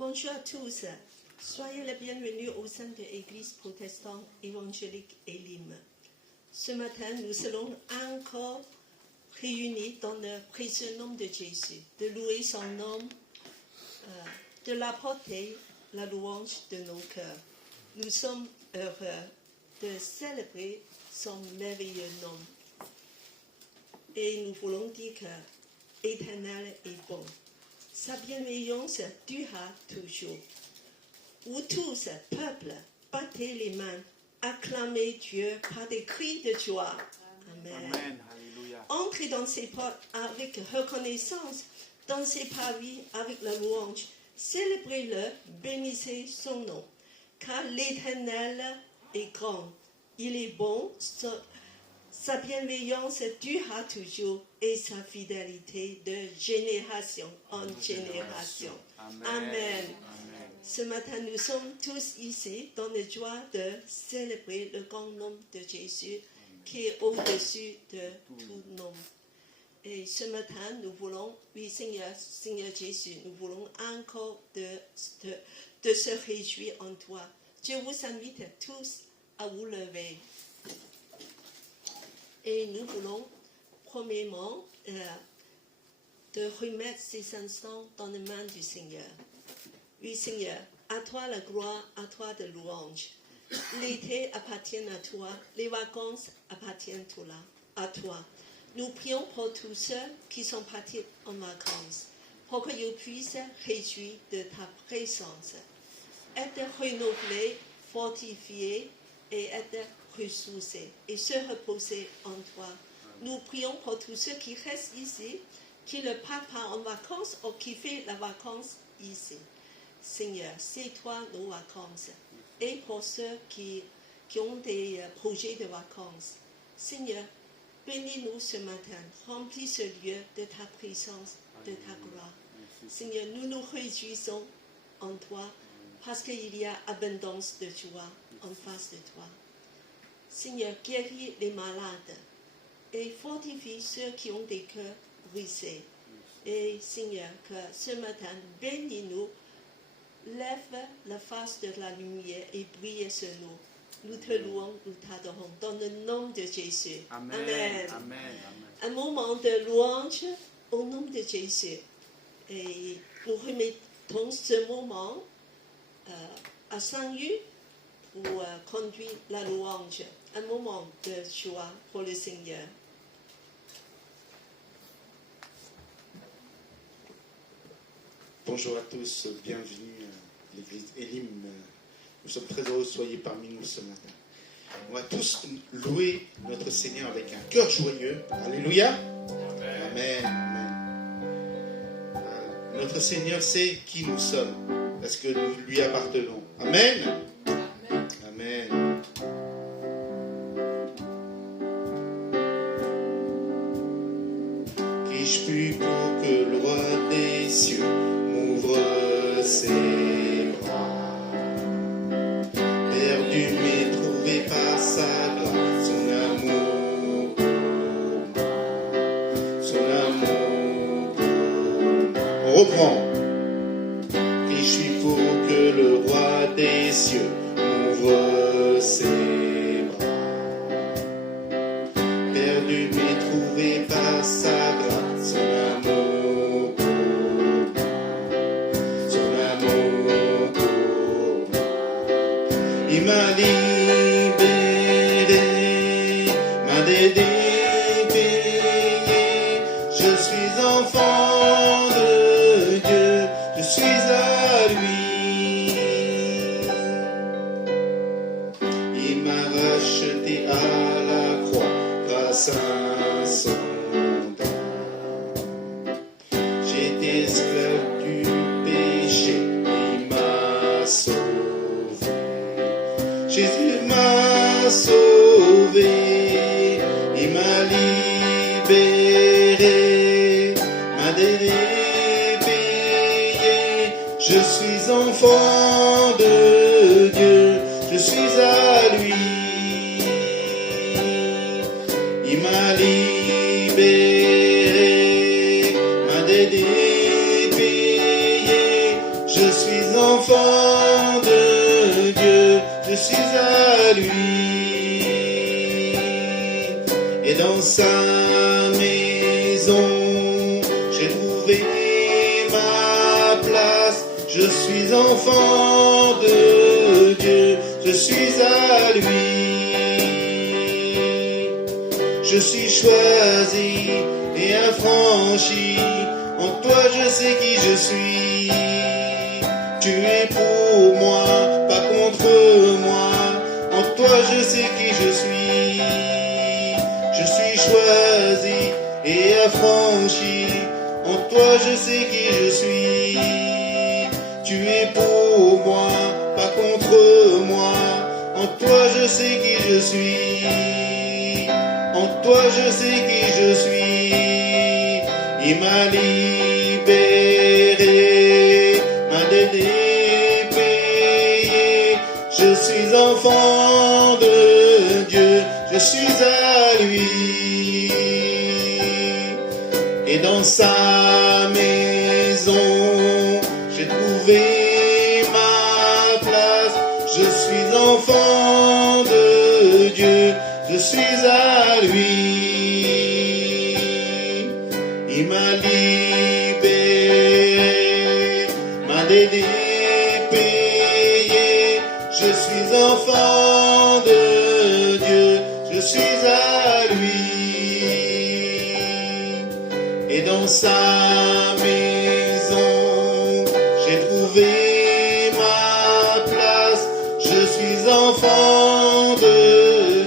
Bonjour à tous, soyez les bienvenus au sein de l'Église protestante évangélique Elim. Ce matin, nous allons encore réunis dans le précieux nom de Jésus, de louer son nom, de l'apporter la louange de nos cœurs. Nous sommes heureux de célébrer son merveilleux nom. Et nous voulons dire que l'Éternel est bon. Sa bienveillance durera toujours. Vous tous, peuple, battez les mains, acclamez Dieu par des cris de joie. Amen. Amen. Alléluia. Entrez dans ses portes avec reconnaissance, dans ses parvis avec la louange. Célébrez-le, bénissez son nom. Car l'Éternel est grand, il est bon, sa bienveillance durera toujours et sa fidélité de génération en génération. Amen. Amen. Amen. Ce matin, nous sommes tous ici dans la joie de célébrer le grand nom de Jésus qui est au-dessus de tout nom. Et ce matin, nous voulons, oui Seigneur Jésus, nous voulons encore de se réjouir en toi. Je vous invite tous à vous lever. Et nous voulons, premièrement, de remettre ces instants dans les mains du Seigneur. Oui, Seigneur, à toi la gloire, à toi de louange. L'été appartient à toi, les vacances appartiennent à toi. Nous prions pour tous ceux qui sont partis en vacances, pour qu'ils puissent réjouir de ta présence, être renouvelés, fortifiés et être ressourcer et se reposer en toi. Nous prions pour tous ceux qui restent ici, qui ne partent pas en vacances ou qui font la vacance ici. Seigneur, c'est toi nos vacances. Et pour ceux qui ont des projets de vacances, Seigneur, bénis-nous ce matin, remplis ce lieu de ta présence, de ta gloire. Seigneur, nous nous réjouissons en toi parce qu'il y a abondance de joie en face de toi. Seigneur, guéris les malades et fortifie ceux qui ont des cœurs brisés. Et Seigneur, que ce matin, bénis-nous, lève la face de la lumière et brille sur nous. Nous te louons, nous t'adorons dans le nom de Jésus. Amen. Amen. Amen. Amen. Un moment de louange au nom de Jésus. Et nous remettons ce moment à Saint-Louis pour conduire la louange. Un moment de joie pour le Seigneur. Bonjour à tous, bienvenue à l'église Elim. Nous sommes très heureux que vous soyez parmi nous ce matin. On va tous louer notre Seigneur avec un cœur joyeux. Alléluia. Amen. Amen. Notre Seigneur sait qui nous sommes, parce que nous lui appartenons. Amen. Amen. Qui-je puis pour que le roi des cieux m'ouvre ses bras, perdu mais trouvé par sa grâce, son amour pour moi, son amour pour moi. On reprend. Qui je suis pour que le roi des cieux m'ouvre ses bras, perdu mais trouvé par sa grâce, son amour pour moi, son amour pour moi. Il m'a libéré, m'a aidé, payé. Je suis enfant de Dieu, je suis à lui. Il m'a racheté à la croix grâce à son don. J'étais esclave du péché, il m'a sauvé. Jésus m'a sauvé, il m'a libéré, m'a payé. Je suis enfant de Dieu, je suis à lui. Il m'a libéré, m'a payé. Je suis enfant de Dieu, je suis à lui. Et dans sa maison, j'ai trouvé ma place. Je suis enfant de Dieu, je suis à lui. Je suis choisi et affranchi. En toi je sais qui je suis. Tu es pour moi, pas contre moi. En toi je sais qui je suis. Je suis choisi et affranchi. En toi je sais qui je suis. Tu es pour moi, pas contre moi. En toi je sais qui je suis. En toi je sais qui je suis. Il m'a libéré, m'a dépayé. Je suis enfant de Dieu, je suis à lui. Et dans sa maison, j'ai trouvé ma place. Je suis enfant de Dieu, je suis à lui. Il m'a libéré, m'a dépayé. Je suis enfant de Dieu, je suis à lui. Et dans sa maison, j'ai trouvé ma place. Je suis enfant de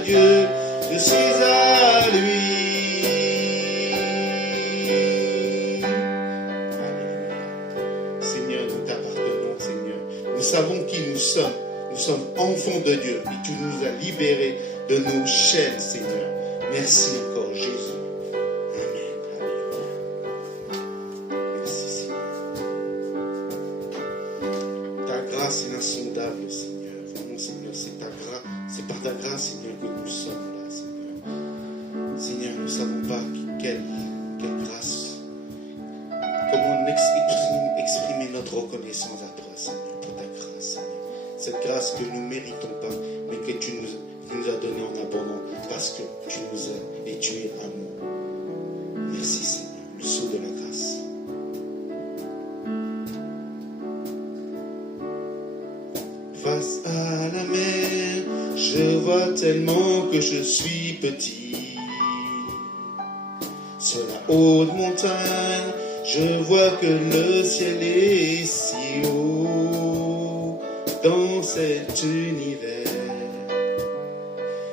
Dieu, je suis à lui. Seigneur, nous t'appartenons, Seigneur. Nous savons qui nous sommes. Nous sommes enfants de Dieu et tu nous as libérés de nos chaînes, Seigneur. Merci encore, Jésus. Amen. Alléluia. Merci, Seigneur. Ta grâce est insondable, Seigneur. Vraiment, Seigneur, c'est ta grâce. C'est par ta grâce, Seigneur, que nous sommes là, Seigneur. Seigneur, nous ne savons pas quelle grâce. Comment exprimer notre reconnaissance à toi, Seigneur, pour ta grâce, Seigneur. Cette grâce que nous ne méritons pas, mais que tu nous as donnée en abondance, parce que tu nous as et tu es amour. Merci, Seigneur, le sceau de la grâce. Face à la mer, je vois tellement que je suis petit. Sur la haute montagne, je vois que le ciel est si haut. Dans cet univers,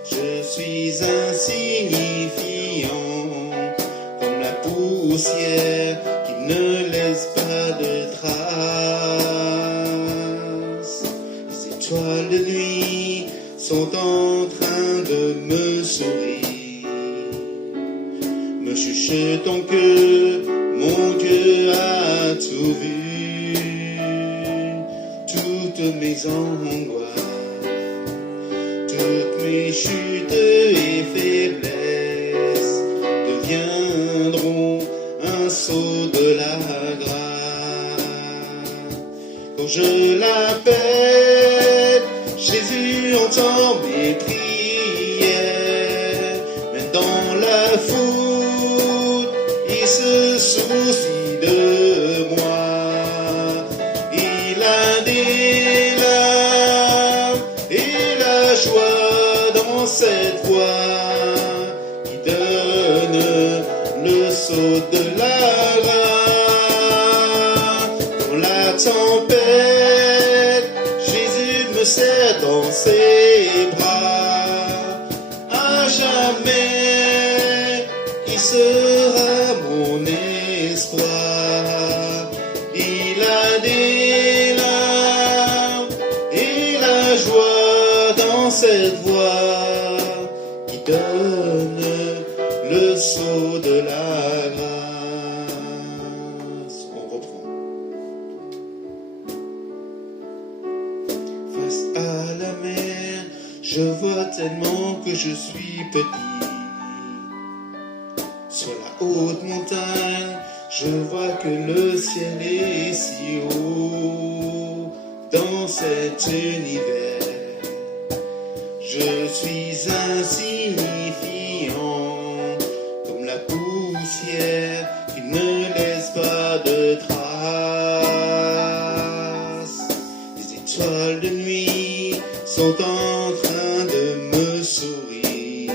je suis insignifiant, comme la poussière qui ne laisse pas de traces. Les étoiles de nuit sont en train de me sourire, me chuchotant que mon Dieu a tout vu. Toutes mes angoisses, toutes mes chutes et faiblesses deviendront un sceau de la grâce. Quand je l'appelle, Jésus entend mes prières. Mais dans la foule, il se soucie de moi. Il a des larmes et la joie dans cette voix qui donne le sceau de la grâce. Dans la tempête, Jésus me serre dans ses bras. À jamais, il sera mon espoir. Il a des larmes et la joie dans cette voix qui donne le sceau de la grâce. On reprend. Face à la mer, je vois tellement que je suis petit. Sur la haute montagne, je vois que le ciel est si haut. cet univers. Je suis insignifiant, comme la poussière qui ne laisse pas de traces. Les étoiles de nuit sont en train de me sourire,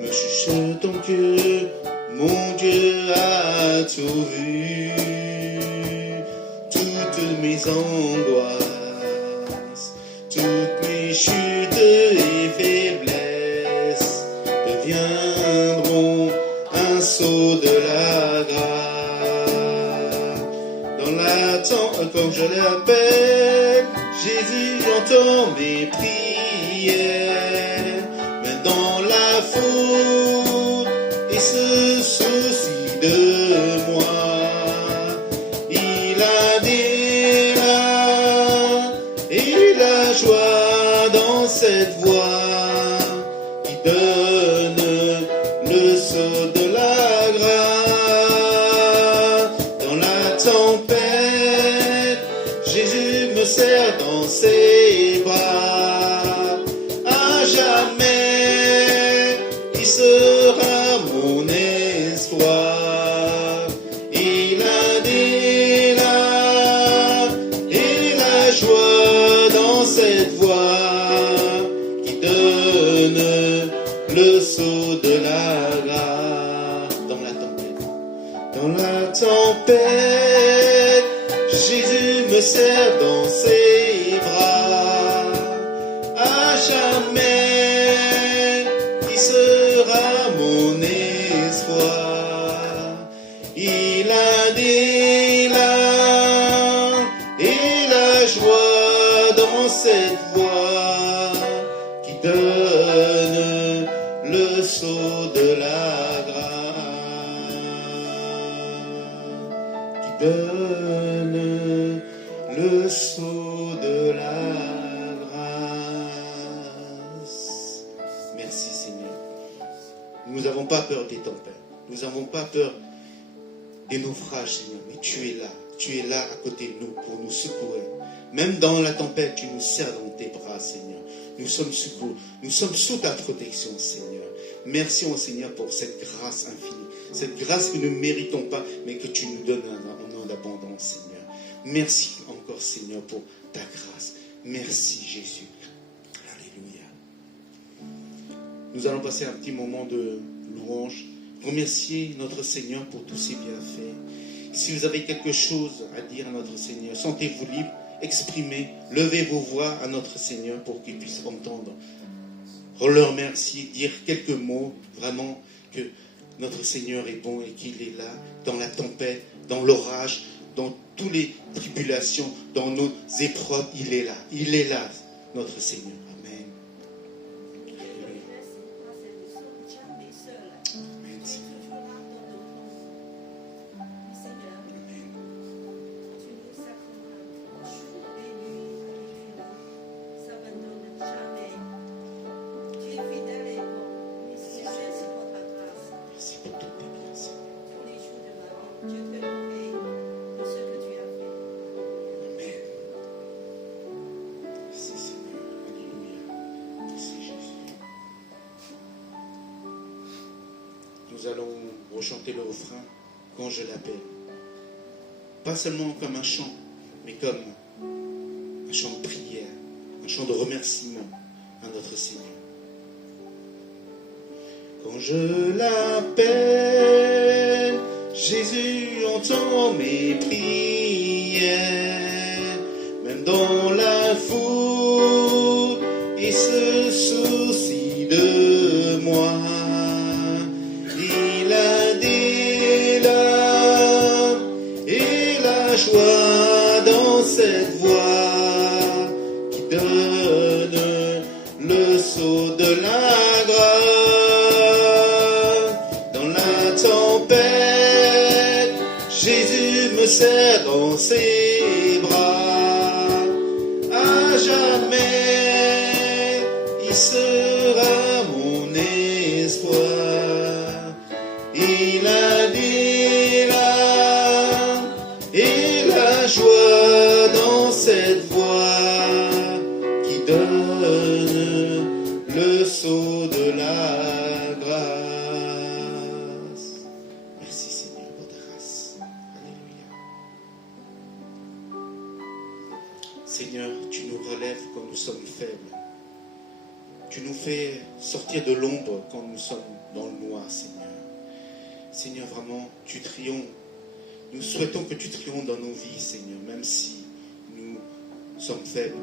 me chuchotant que mon Dieu a tout vu. Toutes mes angoisses, toutes mes chutes et faiblesses deviendront un sceau de la grâce. Dans l'attente, quand je l'appelle, Jésus entend mes prières. Mais dans la faute, il se soucie de moi. Il a des larmes et la joie dans cette voix qui donne le sceau de la grâce. Dans la tempête, Jésus me serre dans ses bras. À jamais, il sera mon espoir. Il a des larmes et la joie dans cette voix qui donne le sceau de la grâce. Dans la tempête, dans la tempête, Jésus me serre dans ses bras. À jamais, il sera mon espoir. Il a des larmes et la joie dans cette voix qui donne le sceau de la grâce, qui donne le sceau de la grâce. Merci Seigneur. Nous n'avons pas peur des tempêtes, nous n'avons pas peur des naufrages, Seigneur, mais tu es là à côté de nous pour nous secourir. Même dans la tempête, tu nous serres dans tes bras, Seigneur. Nous sommes secourus, nous sommes sous ta protection, Seigneur. Merci, mon Seigneur, pour cette grâce infinie, cette grâce que nous ne méritons pas, mais que tu nous donnes en abondance, Seigneur. Merci encore, Seigneur, pour ta grâce. Merci, Jésus. Alléluia. Nous allons passer un petit moment de louange. Remercier notre Seigneur pour tous ses bienfaits. Si vous avez quelque chose à dire à notre Seigneur, sentez-vous libre, exprimez, levez vos voix à notre Seigneur pour qu'il puisse entendre. Le remercier, dire quelques mots, vraiment que notre Seigneur est bon et qu'il est là dans la tempête, dans l'orage, dans toutes les tribulations, dans nos épreuves, il est là, notre Seigneur. Amen. Nous allons rechanter le refrain quand je l'appelle. Pas seulement comme un chant, mais comme un chant de prière, un chant de remerciement à notre Seigneur. Quand je l'appelle, Jésus entend mes prières, même dans la foule, il se soucie de moi. Il a des larmes et la joie dans cette voix qui donne le sceau de la grâce. Dans la tempête, Jésus me serre dans ses bras. À jamais, il sera mon espoir. Il a des larmes et la joie dans cette voix qui donne le sceau de la grâce. Merci Seigneur pour ta grâce. Alléluia. Seigneur, tu nous relèves quand nous sommes faibles. Tu nous fais sortir de l'ombre quand nous sommes dans le noir, Seigneur. Seigneur, vraiment, tu triomphes. Nous souhaitons que tu triomphes dans nos vies, Seigneur, même si nous sommes faibles.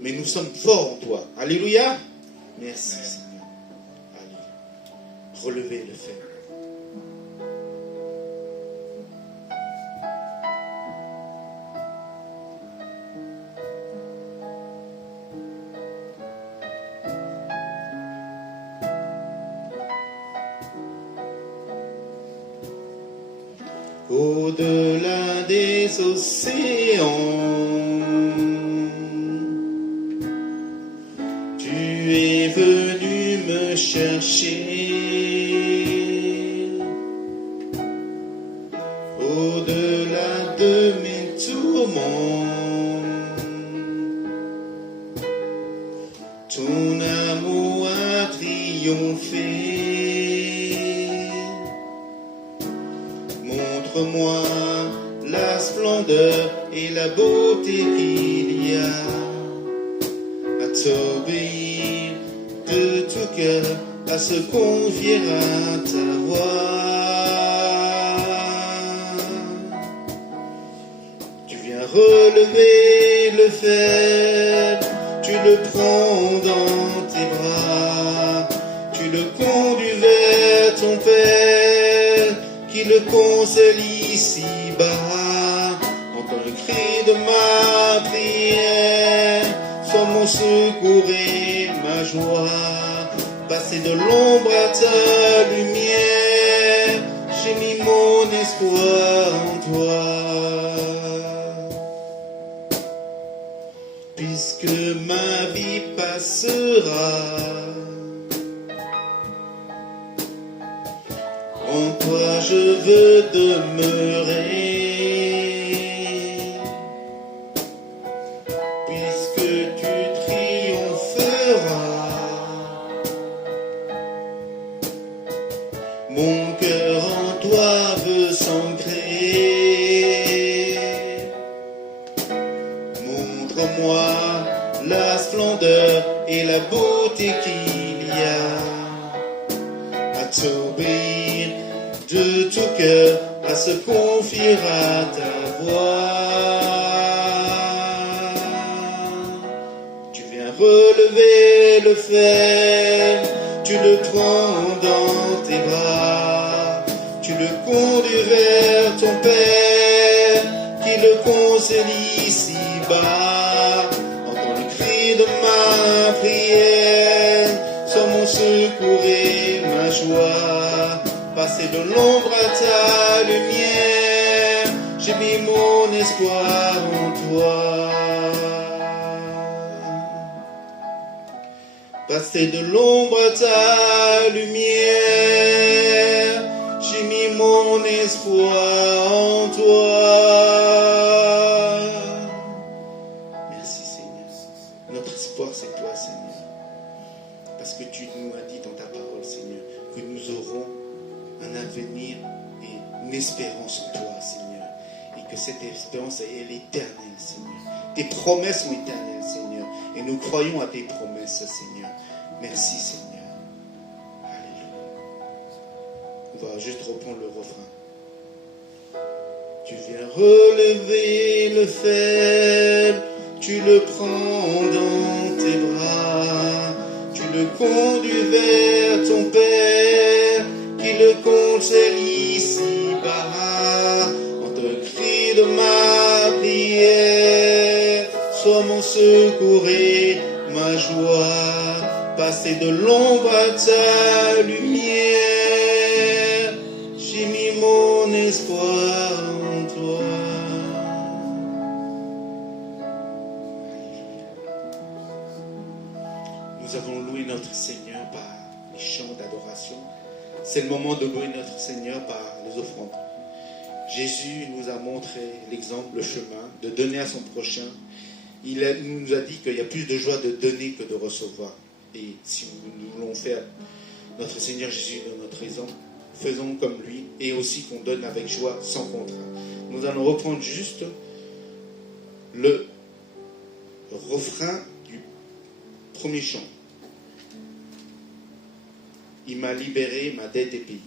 Mais nous sommes forts en toi. Alléluia. Merci, Seigneur. Alléluia. Relevez le faible. Au-delà des océans, tu es venu me chercher. Au-delà de mes tourments, ton amour a triomphé. Montre-moi la splendeur et la beauté qu'il y a à t'obéir de tout cœur, à se confier à ta voix. Tu viens relever le faible, tu le prends dans tes bras, tu le conduis vers ton Père, qui le console ici-bas. Entends le cri de ma prière, sois mon secours et ma joie. Passer de l'ombre à ta lumière, j'ai mis mon espoir en toi. Puisque ma vie passera, en toi je veux demeurer. Puisque tu triompheras, mon cœur en toi veut s'ancrer. Montre-moi la splendeur et la beauté qu'il y a à t'obéir de tout cœur, à se confier à ta voix. Tu viens relever le faible, tu le prends dans tes bras, tu le conduis vers ton Père, qui le console ici-bas. Entends le cri de ma prière, sois mon secours et ma joie. Passer de l'ombre à ta lumière, j'ai mis mon espoir en toi. Passer de l'ombre à ta lumière, j'ai mis mon espoir en toi. Merci Seigneur. Notre espoir c'est toi Seigneur. Parce que tu nous as dit dans ta parole Seigneur que nous aurons un avenir et une espérance en toi, Seigneur. Et que cette espérance est l'éternelle, Seigneur. Tes promesses sont éternelles, Seigneur. Et nous croyons à tes promesses, Seigneur. Merci, Seigneur. Alléluia. On va juste reprendre le refrain. Tu viens relever le faible, tu le prends dans tes bras, tu le conduis vers ton Père, qui le console ici-bas. Entends le cri de ma prière, sois mon secours et ma joie. Passer de l'ombre à ta lumière, j'ai mis mon espoir en toi. Nous avons loué notre Seigneur par les chants d'adoration. C'est le moment de louer notre Seigneur par les offrandes. Jésus nous a montré l'exemple, le chemin, de donner à son prochain. Il nous a dit qu'il y a plus de joie de donner que de recevoir. Et si nous voulons faire notre Seigneur Jésus dans notre exemple, faisons comme lui, et aussi qu'on donne avec joie, sans contrainte. Nous allons reprendre juste le refrain du premier chant. Il m'a libéré, ma dette est payée.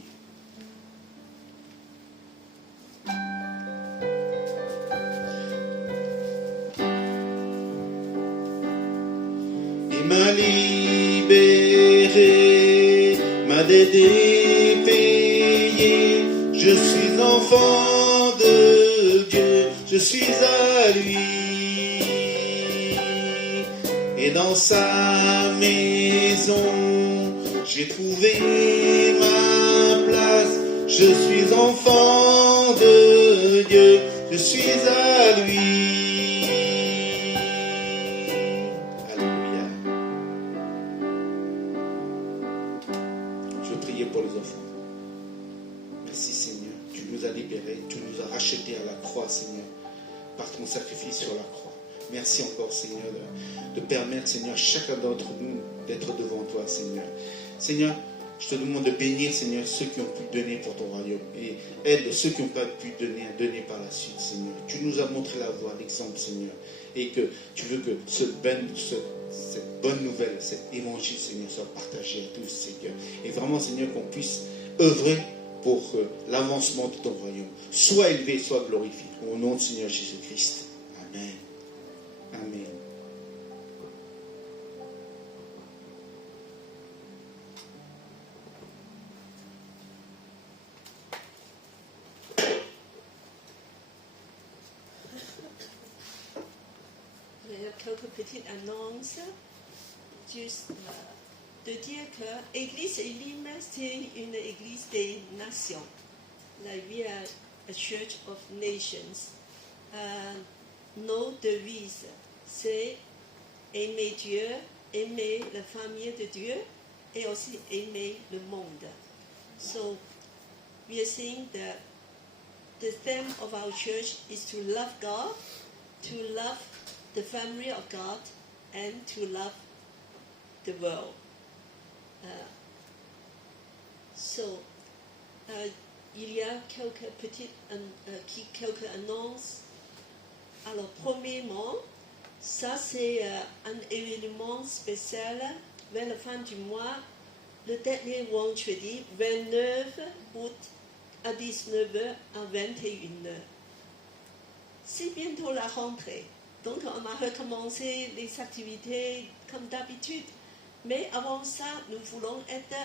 Il m'a libéré, ma dette est payée. Je suis enfant de Dieu, je suis à lui. Et dans sa maison, j'ai trouvé ma place. Je suis enfant de Dieu, je suis à lui. Alléluia. Je veux prier pour les enfants. Merci Seigneur, tu nous as libérés, tu nous as rachetés à la croix Seigneur, par ton sacrifice sur la croix. Merci encore Seigneur de permettre Seigneur chacun d'entre nous d'être devant toi Seigneur. Seigneur, je te demande de bénir Seigneur ceux qui ont pu donner pour ton royaume et aide ceux qui n'ont pas pu donner à donner par la suite Seigneur. Tu nous as montré la voie, l'exemple Seigneur, et que tu veux que cette bonne nouvelle, cet évangile Seigneur soit partagé à tous Seigneur. Et vraiment Seigneur qu'on puisse œuvrer pour l'avancement de ton royaume. Sois élevé, sois glorifié. Au nom de Seigneur Jésus-Christ. Amen. Amen. Il y a quelques petites annonces. Juste de dire que l'Église Elim, c'est une Église des nations. Là, we are a Church of Nations. Nos devises, c'est aimer Dieu, aimer la famille de Dieu et aussi aimer le monde. So, we are saying that the theme of our church is to love God, to love the family of God, and to love the world. Il y a quelques annonces. Alors, premièrement, ça c'est un événement spécial vers la fin du mois, le dernier vendredi, 29 août à 19h à 21h. C'est bientôt la rentrée, donc on a recommencé les activités comme d'habitude. Mais avant ça, nous voulons être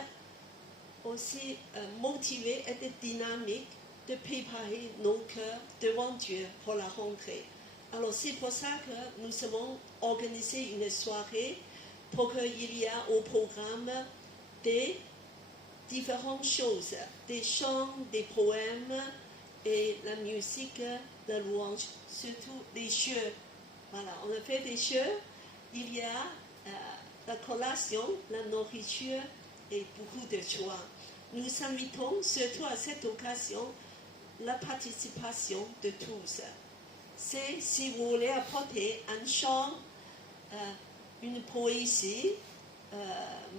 aussi motivés, être dynamiques, de préparer nos cœurs devant Dieu pour la rentrée. Alors c'est pour ça que nous avons organisé une soirée pour qu'il y ait au programme des différentes choses, des chants, des poèmes et la musique, la louange, surtout des jeux. Voilà, on a fait des jeux, il y a la collation, la nourriture et beaucoup de joie. Nous invitons surtout à cette occasion la participation de tous. C'est si vous voulez apporter un chant, une poésie,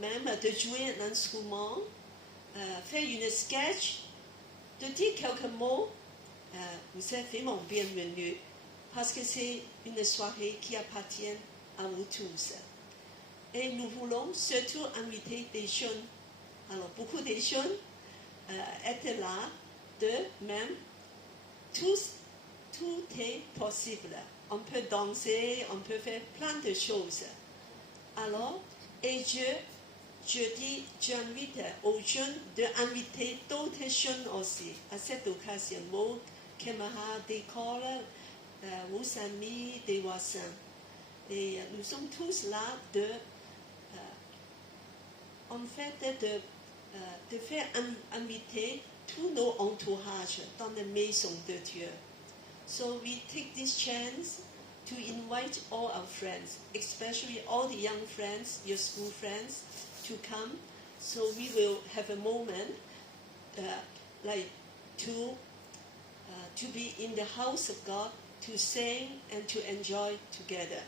même de jouer un instrument, faire une sketch, de dire quelques mots, vous êtes vraiment bienvenus parce que c'est une soirée qui appartient à vous tous. Et nous voulons surtout inviter des jeunes. Alors, beaucoup de jeunes étaient là, même. Tout est possible. On peut danser, on peut faire plein de choses. Alors, et j'invite aux jeunes d'inviter d'autres jeunes aussi à cette occasion. Vos camarades d'école, vos amis, des voisins. Et nous sommes tous là de faire inviter tous nos entourages dans la maison de Dieu. So we take this chance to invite all our friends, especially all the young friends, your school friends, to come. So we will have a moment to to be in the house of God, to sing and to enjoy together.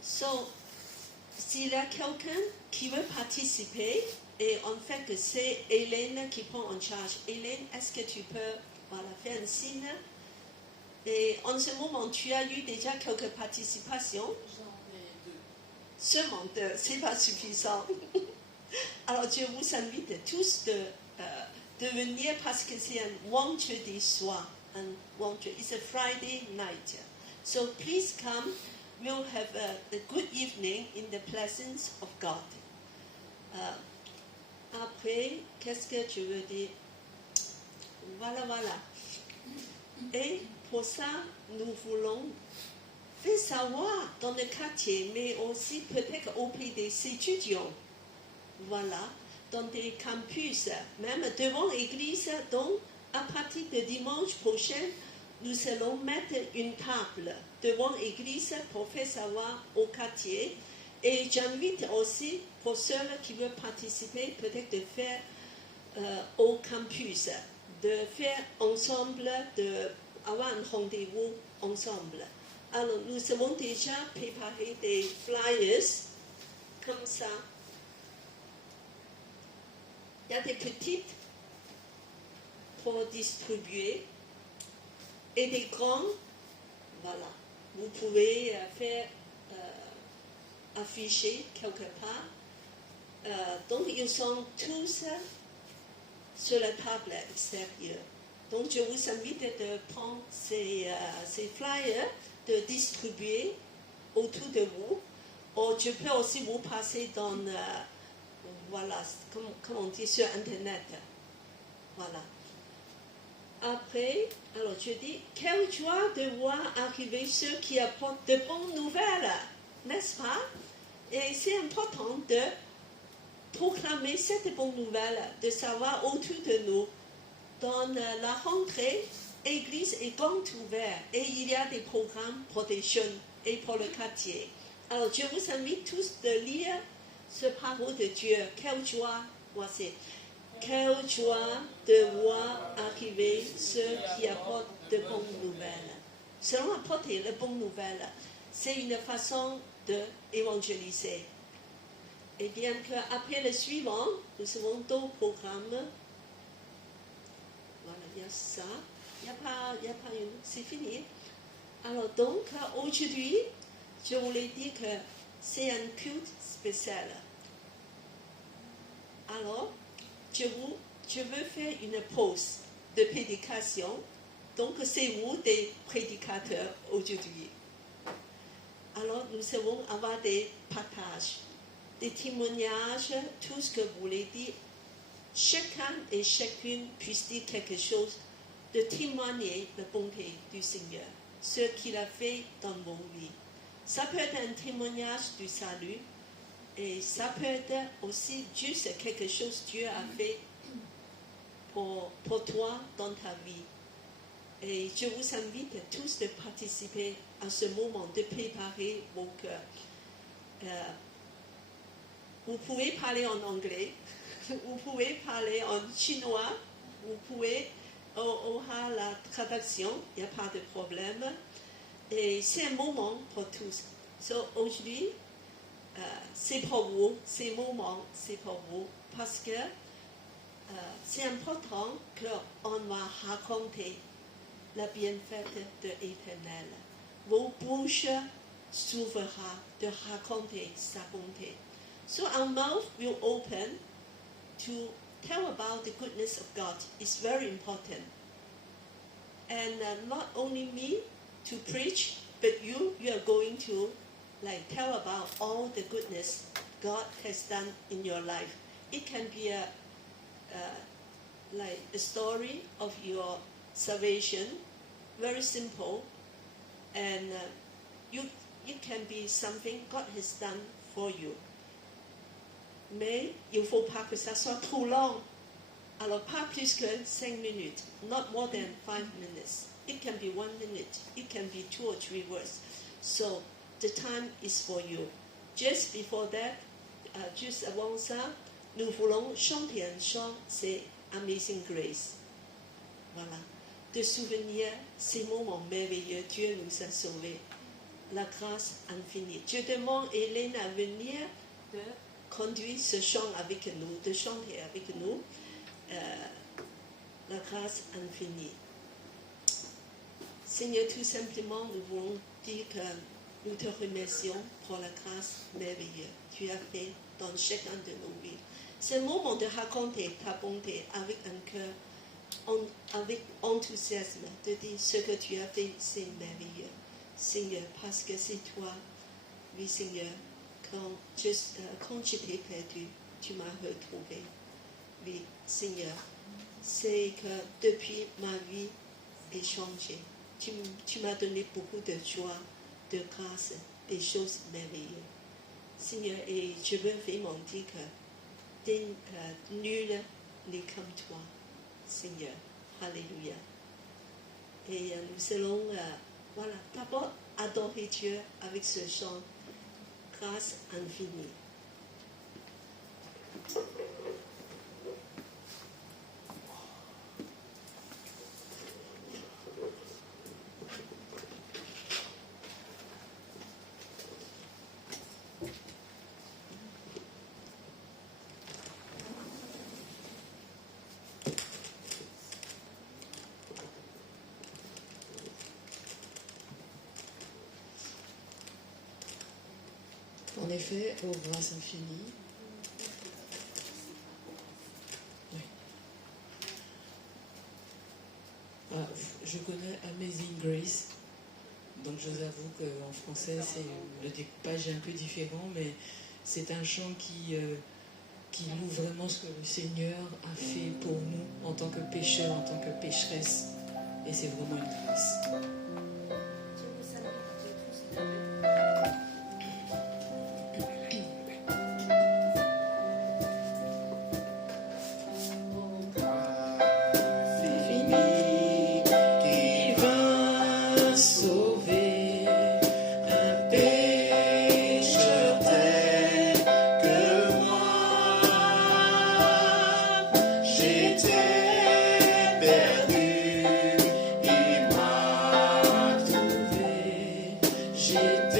So, s'il y a quelqu'un qui veut participer, et en fait que c'est Hélène qui prend en charge. Hélène, est-ce que tu peux faire un signe? Et en ce moment, tu as eu déjà quelques participations? J'en ai 2. Seulement 2, c'est pas suffisant. Alors, je vous invite tous de venir parce que c'est un vendredi soir. It's a Friday night. So please come. We'll have a good evening in the presence of God. Après, qu'est-ce que tu veux dire? Voilà. Et pour ça, nous voulons faire savoir dans le quartier, mais aussi peut-être auprès des étudiants. Voilà, dans des campus, même devant l'église. Donc, à partir de dimanche prochain, nous allons mettre une table devant l'église pour faire savoir au quartier. Et j'invite aussi pour ceux qui veulent participer, peut-être de faire au campus, de faire ensemble, d'avoir un rendez-vous ensemble. Alors, nous avons déjà préparé des flyers comme ça. Il y a des petites pour distribuer et des grands. Voilà. Vous pouvez faire afficher quelque part. Donc, ils sont tous sur la table extérieure. Donc, je vous invite de prendre ces flyers, de distribuer autour de vous. Ou je peux aussi vous passer dans, voilà, comme on dit sur Internet. Voilà. Après, alors je dis, quelle joie de voir arriver ceux qui apportent de bonnes nouvelles, n'est-ce pas? Et c'est important de proclamer cette bonne nouvelle, de savoir autour de nous, dans la rentrée, l'église est grande ouverte et il y a des programmes pour des jeunes et pour le quartier. Alors je vous invite tous de lire ce parole de Dieu. Quelle joie, voici. Quelle joie de voir arriver ceux qui apportent de bonnes nouvelles. Selon apporter de bonnes nouvelles, c'est une façon d'évangéliser. Et bien qu'après le suivant, nous avons d'autres programmes. Voilà, il y a ça. Il n'y a pas une. C'est fini. Alors donc, aujourd'hui, je voulais dire que c'est un culte spécial. Alors, je veux faire une pause de prédication. Donc, c'est vous des prédicateurs aujourd'hui. Alors, nous allons avoir des partages, des témoignages, tout ce que vous voulez dire. Chacun et chacune puisse dire quelque chose, de témoigner la bonté du Seigneur, ce qu'il a fait dans vos vies. Ça peut être un témoignage du salut, et ça peut être aussi juste quelque chose que Dieu a fait pour toi dans ta vie. Et je vous invite tous de participer à ce moment, de préparer vos cœurs. Vous pouvez parler en anglais, vous pouvez parler en chinois, vous pouvez aura la traduction, il n'y a pas de problème. Et c'est un moment pour tous. So, aujourd'hui, c'est pour vous, ces moments, c'est pour vous, parce que c'est important qu'on va raconter la bienfaite de l'Éternel. Vos bouches s'ouvrira de raconter sa bonté. So our mouth will open to tell about the goodness of God. It's very important. And not only me to preach, but you are going to tell about all the goodness God has done in your life. It can be a story of your salvation, very simple, and it can be something God has done for you. Mais il ne faut pas que ça soit trop long. Alors pas plus que 5 minutes, not more than 5 minutes. It can be 1 minute, it can be 2 or 3 words. So the time is for you. Just before that, juste avant ça, nous voulons chanter un chant, c'est Amazing Grace. Voilà. De souvenir ces moments merveilleux, Dieu nous a sauvés. La grâce infinie. Je demande à Hélène à venir de conduire ce chant avec nous, de chanter avec nous la grâce infinie. Seigneur, tout simplement, nous voulons dire que nous te remercions pour la grâce merveilleuse que tu as fait dans chacun de nos vies. C'est le moment de raconter ta bonté avec un cœur, avec enthousiasme, de dire ce que tu as fait, c'est merveilleux. Seigneur, parce que c'est toi, oui Seigneur, quand j'étais perdu, tu m'as retrouvé. Oui Seigneur, c'est que depuis ma vie est changée. Tu m'as donné beaucoup de joie, de grâce, des choses merveilleuses. Seigneur, et je veux vraiment dire que nul n'est comme toi, Seigneur. Alléluia. Et nous allons, voilà, d'abord adorer Dieu avec ce chant, grâce infinie. En effet, ô grâce infinie, oui. Je connais Amazing Grace, donc je vous avoue qu'en français, le découpage est un peu différent, mais c'est un chant qui loue vraiment ce que le Seigneur a fait pour nous en tant que pécheurs, en tant que pécheresses, et c'est vraiment une grâce. J'étais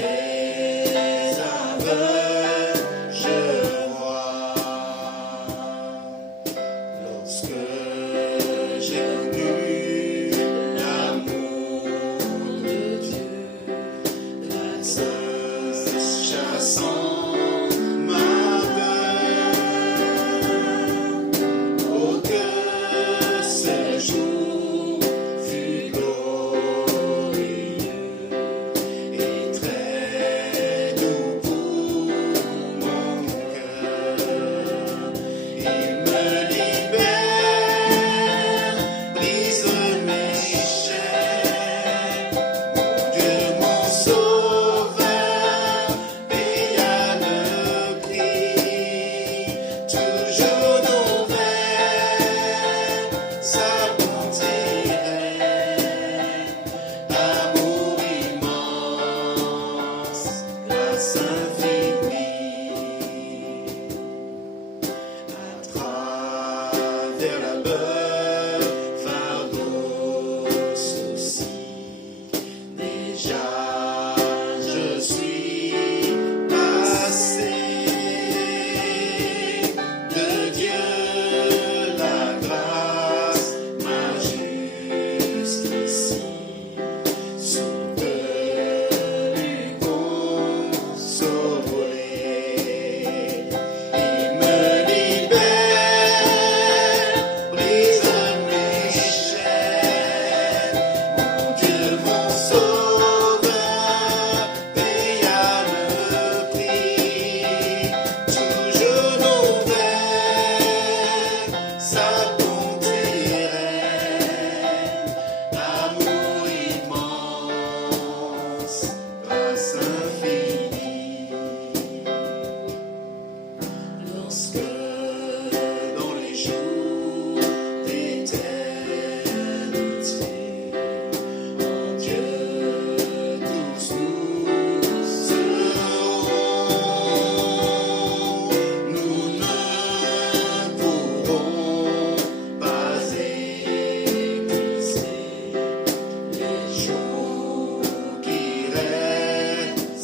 jours qui resteront.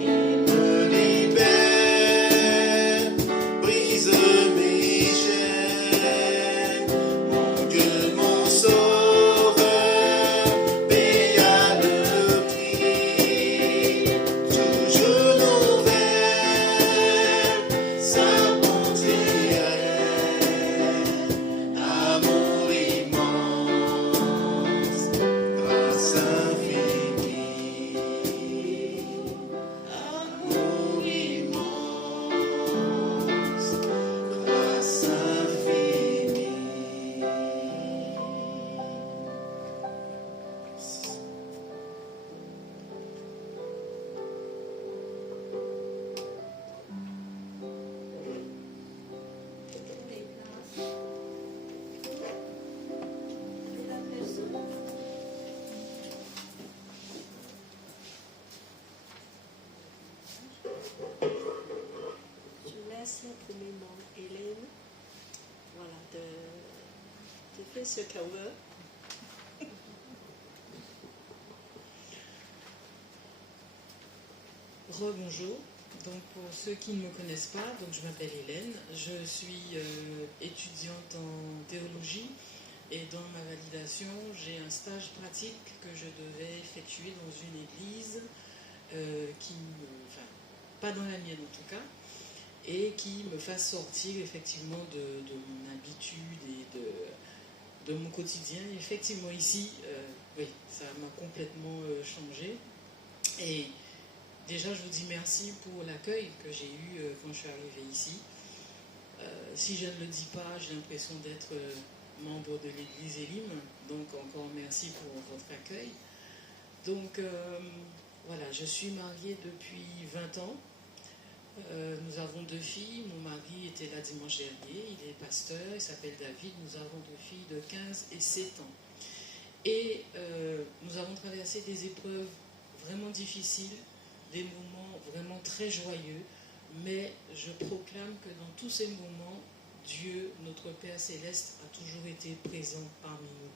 Il me libère, brise mes chaînes. Mon Dieu, mon sauveur, paya le prix. Toujours nouvelle, sa bonté réelle. Amour immense, grâce infinie. Amour immense, grâce infinie. Je laisse premièrement Hélène, voilà, de faire ce qu'elle veut. Rebonjour. Donc pour ceux qui ne me connaissent pas, donc je m'appelle Hélène, je suis étudiante en théologie et dans ma validation, j'ai un stage pratique que je devais effectuer dans une église enfin, pas dans la mienne en tout cas, et qui me fasse sortir effectivement de mon habitude et de mon quotidien. Effectivement ici, oui, ça m'a complètement changé. Et déjà, je vous dis merci pour l'accueil que j'ai eu quand je suis arrivée ici. Si je ne le dis pas, j'ai l'impression d'être membre de l'église Elim. Donc, encore merci pour votre accueil. Donc, voilà, je suis mariée depuis 20 ans. Nous avons 2 filles. Mon mari était là dimanche dernier. Il est pasteur, il s'appelle David. Nous avons 2 filles de 15 et 7 ans. Et nous avons traversé des épreuves vraiment difficiles, des moments vraiment très joyeux, mais je proclame que dans tous ces moments, Dieu, notre Père Céleste, a toujours été présent parmi nous,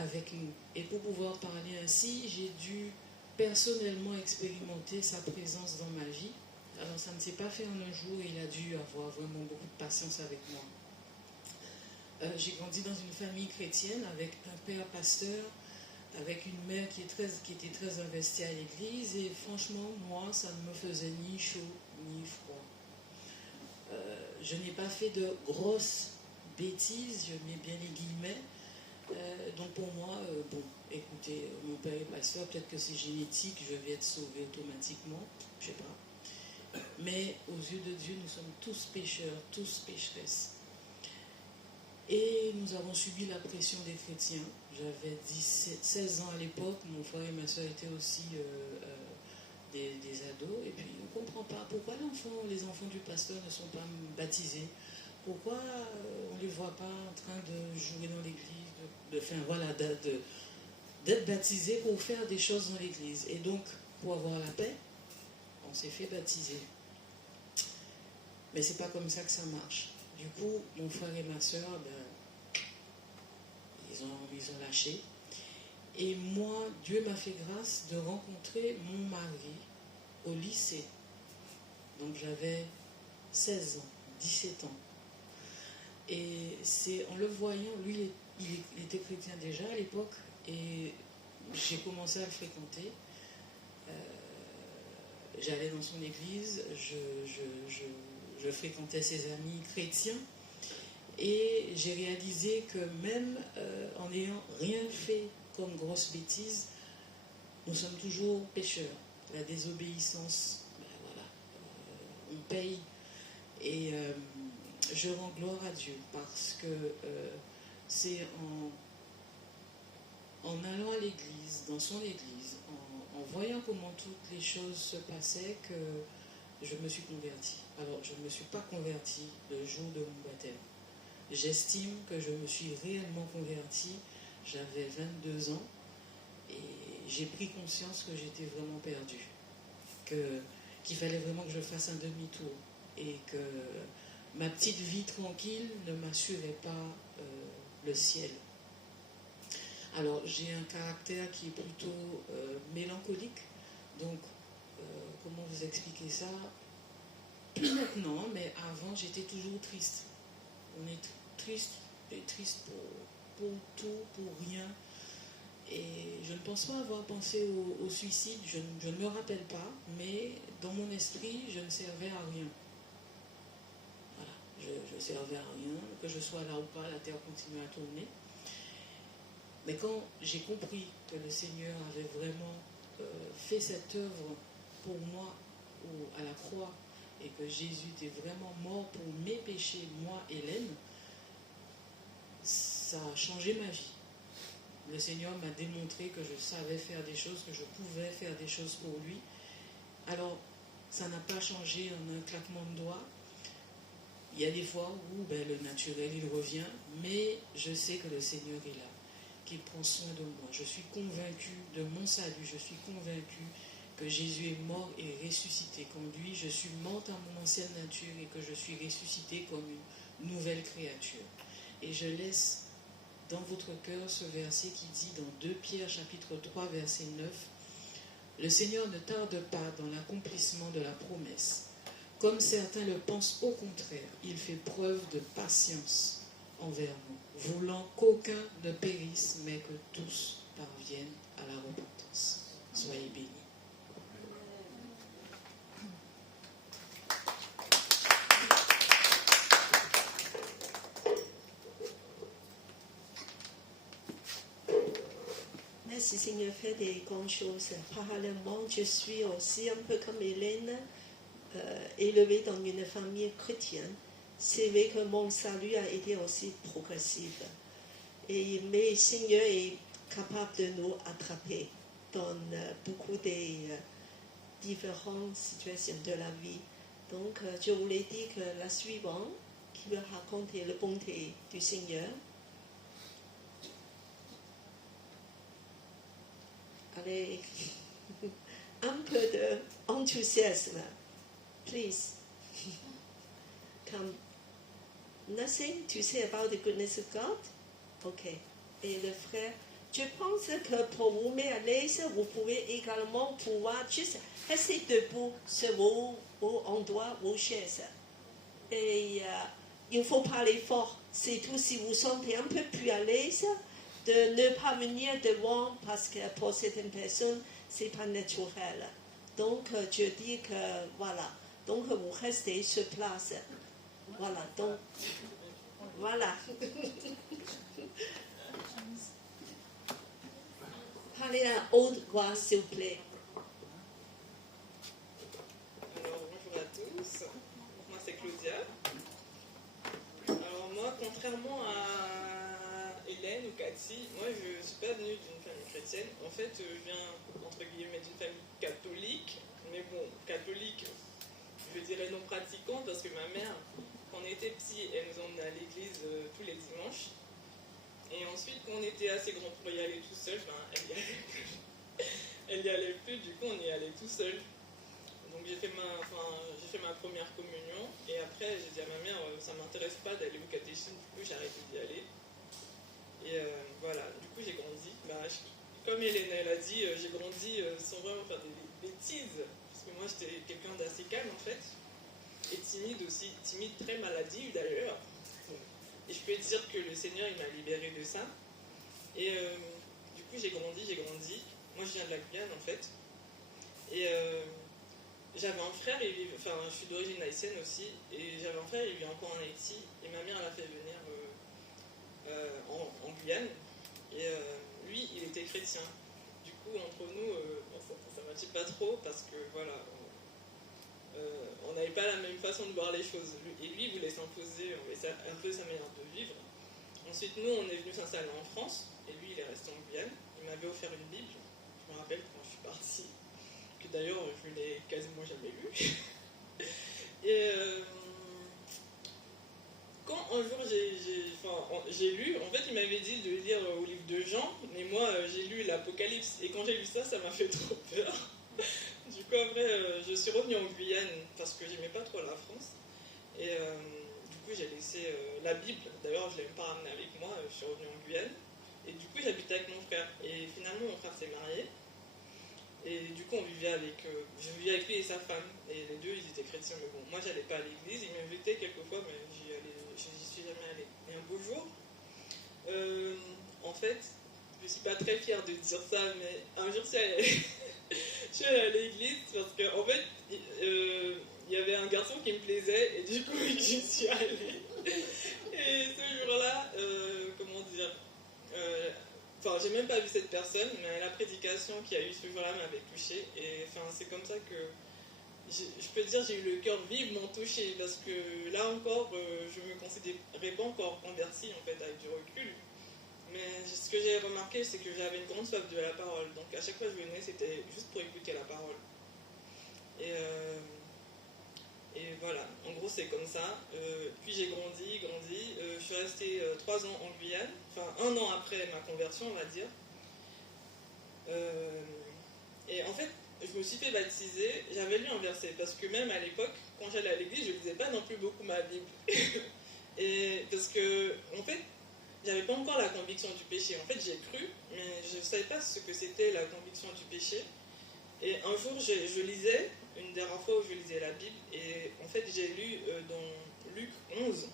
avec nous. Et pour pouvoir parler ainsi, j'ai dû personnellement expérimenter sa présence dans ma vie. Alors ça ne s'est pas fait en un jour, il a dû avoir vraiment beaucoup de patience avec moi. J'ai grandi dans une famille chrétienne avec un père pasteur, avec une mère qui était très investie à l'église, et franchement, moi, ça ne me faisait ni chaud ni froid. Je n'ai pas fait de grosses bêtises, je mets bien les guillemets. Donc pour moi, bon, écoutez, mon père est pasteur, peut-être que c'est génétique, je vais être sauvé automatiquement, je ne sais pas. Mais aux yeux de Dieu, nous sommes tous pécheurs, tous pécheresses. Et nous avons subi la pression des chrétiens. J'avais 16 ans à l'époque, mon frère et ma soeur étaient aussi des ados. Et puis on ne comprend pas pourquoi les enfants du pasteur ne sont pas baptisés. Pourquoi on ne les voit pas en train de jouer dans l'église, d'être baptisés pour faire des choses dans l'église. Et donc, pour avoir la paix, on s'est fait baptiser. Mais c'est pas comme ça que ça marche. Du coup, mon frère et ma soeur, ils ont lâché. Et moi, Dieu m'a fait grâce de rencontrer mon mari au lycée. Donc j'avais 16 ans, 17 ans. Et c'est en le voyant, lui, il était chrétien déjà à l'époque, et j'ai commencé à le fréquenter. J'allais dans son église, je fréquentais ses amis chrétiens, et j'ai réalisé que même en n'ayant rien fait comme grosse bêtise, nous sommes toujours pécheurs. La désobéissance, voilà, on paye. Et je rends gloire à Dieu parce que c'est en allant à l'église, dans son église, en voyant comment toutes les choses se passaient que je me suis convertie. Alors, je ne me suis pas convertie le jour de mon baptême. J'estime que je me suis réellement convertie, j'avais 22 ans, et j'ai pris conscience que j'étais vraiment perdue, qu'il fallait vraiment que je fasse un demi-tour, et que ma petite vie tranquille ne m'assurait pas le ciel. Alors, j'ai un caractère qui est plutôt mélancolique. Donc, comment vous expliquer ça? Plus maintenant, mais avant, j'étais toujours triste. On est triste, et triste pour tout, pour rien. Et je ne pense pas avoir pensé au suicide, je ne me rappelle pas, mais dans mon esprit, je ne servais à rien. Voilà, je ne servais à rien, que je sois là ou pas, la terre continue à tourner. Mais quand j'ai compris que le Seigneur avait vraiment fait cette œuvre pour moi à la croix, et que Jésus était vraiment mort pour mes péchés, moi, Hélène, ça a changé ma vie. Le Seigneur m'a démontré que je savais faire des choses, que je pouvais faire des choses pour lui. Alors, ça n'a pas changé en un claquement de doigts. Il y a des fois où le naturel, il revient, mais je sais que le Seigneur est là, qu'il prend soin de moi. Je suis convaincue de mon salut, je suis convaincue que Jésus est mort et ressuscité comme lui. Je suis morte à mon ancienne nature et que je suis ressuscitée comme une nouvelle créature. Et je laisse dans votre cœur ce verset qui dit dans 2 Pierre chapitre 3 verset 9, « Le Seigneur ne tarde pas dans l'accomplissement de la promesse. Comme certains le pensent au contraire, il fait preuve de patience envers nous, voulant qu'aucun ne périsse, mais que tous parviennent à la repentance. » Soyez bénis. Merci Seigneur, fait des grandes choses. Parallèlement, je suis aussi un peu comme Hélène, élevée dans une famille chrétienne. C'est vrai que mon salut a été aussi progressif. Mais le Seigneur est capable de nous attraper dans beaucoup des différentes situations de la vie. Donc, je voulais dire que la suivante, qui veut raconter la bonté du Seigneur. Allez, un peu d'enthousiasme, please. Come. Nothing to say about the goodness of God? Ok. Et le frère, je pense que pour vous mettre à l'aise, vous pouvez également pouvoir juste rester debout sur vos endroits, vos chaises. Et il ne faut pas parler fort. C'est tout si vous sentez un peu plus à l'aise de ne pas venir devant parce que pour certaines personnes, ce n'est pas naturel. Donc, je dis que voilà. Donc, vous restez sur place. Voilà. Donc, voilà. Parlez à haute voix, s'il vous plaît. Alors, bonjour à tous. Moi, c'est Claudia. Alors, moi, contrairement à Hélène ou Cathy, moi, je ne suis pas venue d'une famille chrétienne. En fait, je viens, entre guillemets, d'une famille catholique. Mais bon, catholique, je dirais non pratiquante, parce que ma mère, quand on était petit, elle nous emmenait à l'église tous les dimanches. Et ensuite, quand on était assez grand pour y aller tout seul, elle y allait plus, du coup, on y allait tout seul. Donc j'ai fait ma première communion, et après j'ai dit à ma mère, ça m'intéresse pas d'aller au catéchisme, du coup j'ai arrêté d'y aller. Et voilà, du coup j'ai grandi. Comme Hélène elle a dit, j'ai grandi sans vraiment faire des bêtises, parce que moi j'étais quelqu'un d'assez calme en fait, et timide aussi, timide, très maladive d'ailleurs. Et je peux dire que le Seigneur il m'a libérée de ça. Et du coup j'ai grandi. Moi je viens de la Guyane en fait. Et j'avais un frère, je suis d'origine haïtienne aussi, et j'avais un frère, il vit encore en Haïti, et ma mère l'a fait venir en Guyane, et lui, il était chrétien. Du coup, entre nous, ça ne matchait pas trop, parce que voilà, on n'avait pas la même façon de voir les choses. Et lui, il voulait s'imposer un peu sa manière de vivre. Ensuite, nous, on est venu s'installer en France, et lui, il est resté en Guyane. Il m'avait offert une Bible, je me rappelle quand je suis partie. Que d'ailleurs je l'ai quasiment jamais lu. Et quand un jour j'ai lu, en fait il m'avait dit de lire au livre de Jean, mais moi j'ai lu l'Apocalypse, et quand j'ai lu ça m'a fait trop peur. Du coup après je suis revenue en Guyane parce que j'aimais pas trop la France, et du coup j'ai laissé la Bible, d'ailleurs je ne l'ai même pas ramenée avec moi, je suis revenue en Guyane, et du coup j'habitais avec mon récemment, mon frère s'est marié. Et du coup, je vivais avec lui et sa femme. Et les deux, ils étaient chrétiens. Mais bon, moi, j'allais pas à l'église. Ils m'invitaient quelquefois, mais j'y suis jamais allée. Et un beau jour, en fait, je suis pas très fière de dire ça, mais un jour, je suis allée à l'église parce qu'en fait, il y avait un garçon qui me plaisait et du coup, j'y suis allée. Et ce jour-là, comment dire, enfin, j'ai même pas vu cette personne, mais la prédication qu'il y a eu ce jour-là m'avait touchée. Et enfin, c'est comme ça que je peux dire j'ai eu le cœur vivement touché parce que là encore, je me considérais pas encore convertie en fait avec du recul. Mais ce que j'ai remarqué, c'est que j'avais une grande soif de la parole. Donc à chaque fois que je venais, c'était juste pour écouter la parole. Et voilà, en gros c'est comme ça. Puis j'ai grandi. Je suis restée 3 ans en Guyane, enfin 1 an après ma conversion, on va dire. Et en fait, je me suis fait baptiser, j'avais lu un verset, parce que même à l'époque, quand j'allais à l'église, je ne lisais pas non plus beaucoup ma Bible. Et parce que, en fait, j'avais pas encore la conviction du péché. En fait, j'ai cru, mais je ne savais pas ce que c'était la conviction du péché. Et un jour, je lisais, une des rares fois où je lisais la Bible, et en fait, j'ai lu dans Luc 11,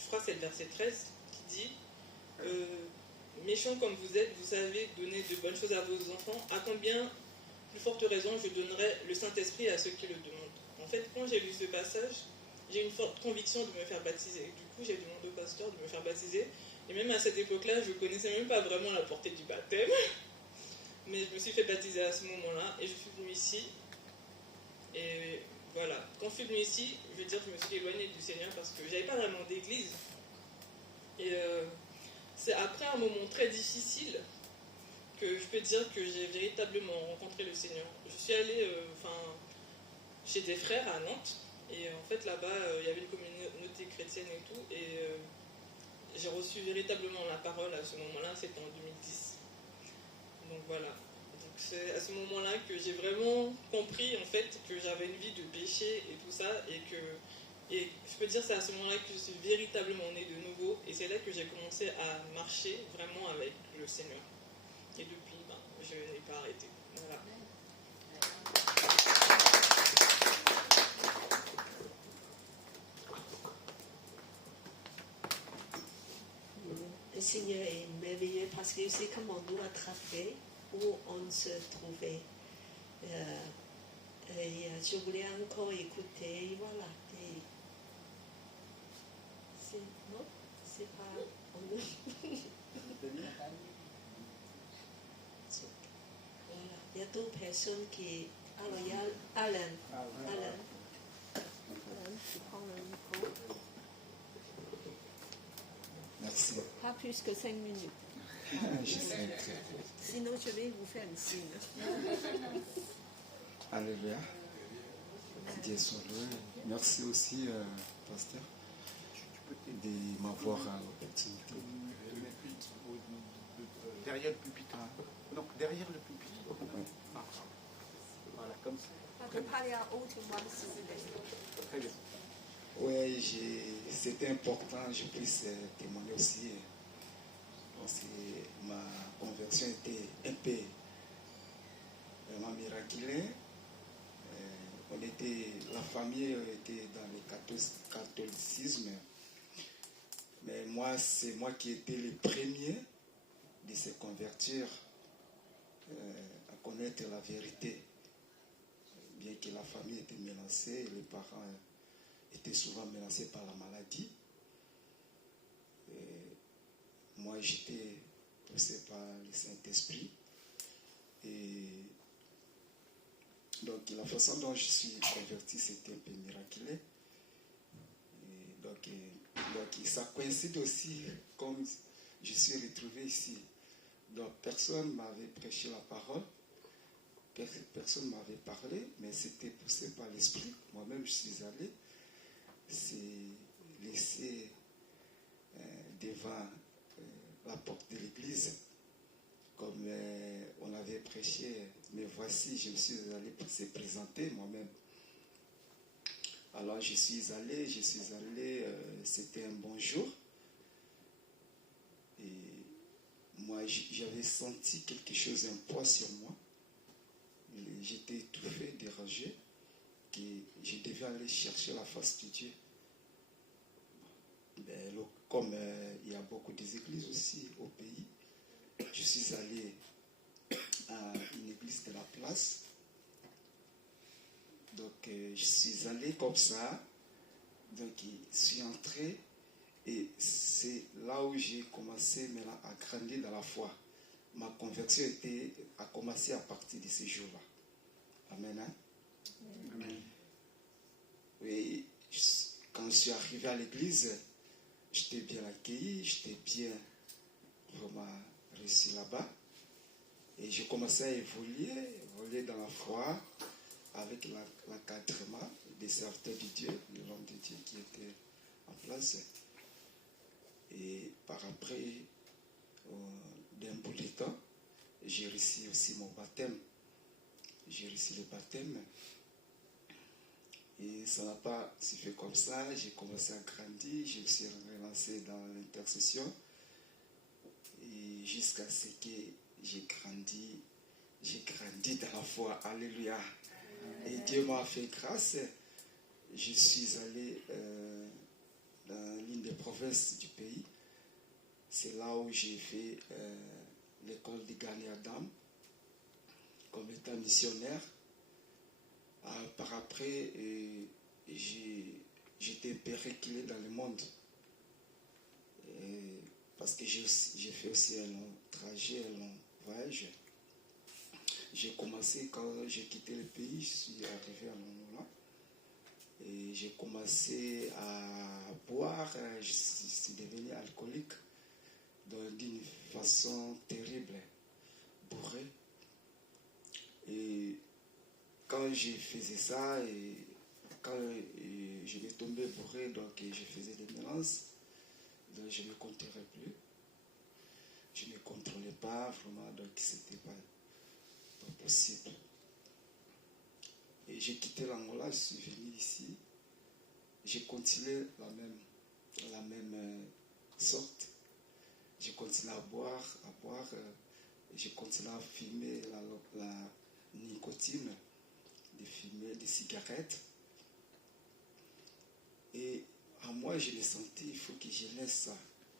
je crois que c'est le verset 13, qui dit méchants comme vous êtes, vous savez donner de bonnes choses à vos enfants, à combien plus forte raison je donnerai le Saint-Esprit à ceux qui le demandent. En fait, quand j'ai lu ce passage, j'ai une forte conviction de me faire baptiser. Du coup, j'ai demandé au pasteur de me faire baptiser. Et même à cette époque-là, je ne connaissais même pas vraiment la portée du baptême. Mais je me suis fait baptiser à ce moment-là et je suis venue ici. Et voilà, quand je suis venue ici, je veux dire, je me suis éloignée du Seigneur parce que j'avais pas vraiment d'église. Et c'est après un moment très difficile que je peux dire que j'ai véritablement rencontré le Seigneur. Je suis allée chez des frères à Nantes. Et en fait, là-bas, il y avait une communauté chrétienne et tout. Et j'ai reçu véritablement la parole à ce moment-là, c'était en 2010. Donc voilà. Donc c'est à ce moment-là que j'ai vraiment compris en fait que j'avais une vie de péché et tout ça. Et je peux dire c'est à ce moment-là que je suis véritablement née de nouveau. Et c'est là que j'ai commencé à marcher vraiment avec le Seigneur. Et depuis, je n'ai pas arrêté. Voilà. Le Seigneur est merveilleux parce qu'il sait comment nous attraper où on se trouvait. Et je voulais encore écouter, voilà. Non, c'est pas. Voilà. Il y a d'autres personnes qui. Alors, il y a Alan. Alan, tu prends le micro. Merci. Pas plus que 5 minutes. Je sais très bien. Sinon, je vais vous faire un signe. Alléluia. Dieu soit loué. Merci aussi, pasteur, de m'avoir l'opportunité. Derrière le pupitre. Donc, derrière le pupitre. Oui. Voilà, comme ça. Vous parlez à haute voix, s'il vous plaît. Très bien. Oui, c'était important que je puisse témoigner aussi. Parce que ma conversion était un peu vraiment miraculeuse. La famille était dans le catholicisme. Mais moi, c'est moi qui étais le premier de se convertir à connaître la vérité. Bien que la famille était menacée, les parents étaient souvent menacés par la maladie. Et moi, j'étais poussé par le Saint-Esprit. Et donc, la façon dont je suis converti, c'était un peu miraculeux. Et donc, ça coïncide aussi, comme je suis retrouvé ici. Donc, personne ne m'avait prêché la parole. Personne ne m'avait parlé, mais c'était poussé par l'Esprit. Moi-même, je suis allé. C'est laissé devant la porte de l'église, comme on avait prêché. Mais voici, je me suis allé se présenter moi-même. Alors, je suis allé, c'était un bon jour. Et moi, j'avais senti quelque chose, un poids sur moi. J'étais étouffé, dérangé, que je devais aller chercher la face de Dieu. Comme il y a beaucoup d'églises aussi au pays, je suis allé à une église de la place. Donc je suis allé comme ça. Donc je suis entré et c'est là où j'ai commencé maintenant à grandir dans la foi. Ma conversion a commencé à partir de ce jour-là. Amen. Hein? Amen. Oui, quand je suis arrivé à l'église, j'étais bien accueilli, j'étais bien vraiment réussi là-bas. Et j'ai commencé à évoluer dans la foi avec l'encadrement des serviteurs de Dieu, de l'homme de Dieu qui était en place. Et par après, d'un bout de temps, j'ai réussi aussi mon baptême. J'ai réussi le baptême. Et ça n'a pas se fait comme ça. J'ai commencé à grandir. Je me suis relancé dans l'intercession. Et jusqu'à ce que j'ai grandi dans la foi. Alléluia. Et Dieu m'a fait grâce. Je suis allé dans l'une des provinces du pays. C'est là où j'ai fait l'école de Gani Adam comme étant missionnaire. Par après, j'étais périclé dans le monde. Parce que j'ai fait aussi un long trajet, un long voyage. J'ai commencé quand j'ai quitté le pays, je suis arrivé à Londres. Et j'ai commencé à boire, je suis devenu alcoolique d'une façon terrible, bourré. Et quand je faisais ça, et quand je m'étais tombé bourré, donc je faisais des mélanges, donc je ne me contrôlais plus. Je ne me contrôlais pas vraiment, donc c'était pas possible. Et j'ai quitté l'Angola, je suis venu ici. J'ai continué la même sorte. J'ai continué à boire, j'ai continué à fumer la nicotine, de fumer des cigarettes. Et à moi, je me sentais, il faut que je laisse ça,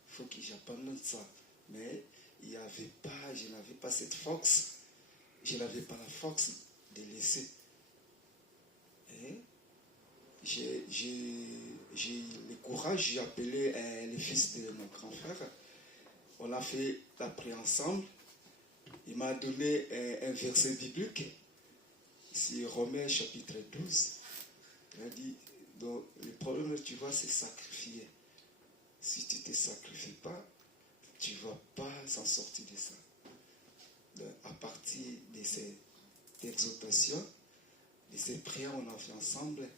il faut que j'abandonne ça. Mais je n'avais pas cette force, je n'avais pas la force de laisser. Et j'ai le courage, j'ai appelé le fils de mon grand frère. On a fait la prière ensemble. Il m'a donné un verset biblique. C'est Romains chapitre 12. Il a dit, donc, le problème, tu vois, c'est sacrifier. Si tu ne te sacrifies pas, tu ne vas pas s'en sortir de ça. Donc, à partir de cette exhortation, de ces prières qu'on a fait ensemble,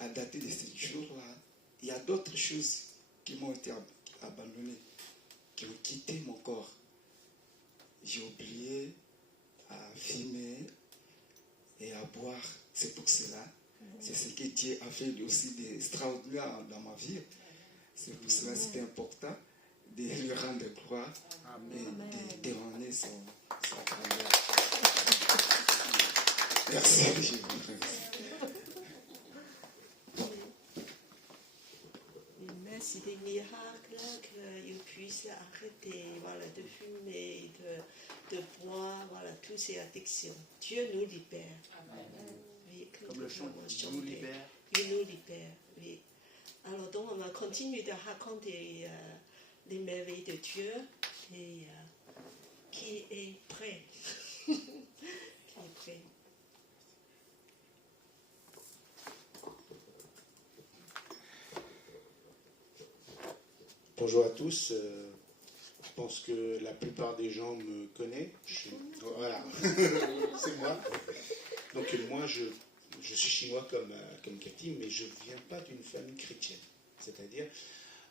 à dater de ce jour-là, il y a d'autres choses qui m'ont été abandonnées, qui ont quitté mon corps. J'ai oublié à fumer et à boire. C'est pour cela. C'est ce que Dieu a fait aussi d'extraordinaire dans ma vie. C'est pour cela que c'était important de lui rendre gloire et de déranger sa grandeur. Merci. Merci des miracles qu'il puisse arrêter de fumer, de boire, toutes ces addictions. Dieu nous libère. Amen. Oui, comme le chant nous libère. Il nous libère, oui. Alors donc on va continuer de raconter les merveilles de Dieu et qui est prêt. Qui est prêt. Bonjour à tous. Je pense que la plupart des gens me connaissent. Voilà, c'est moi. Donc moi, je suis chinois comme Cathy, mais je ne viens pas d'une famille chrétienne. C'est-à-dire,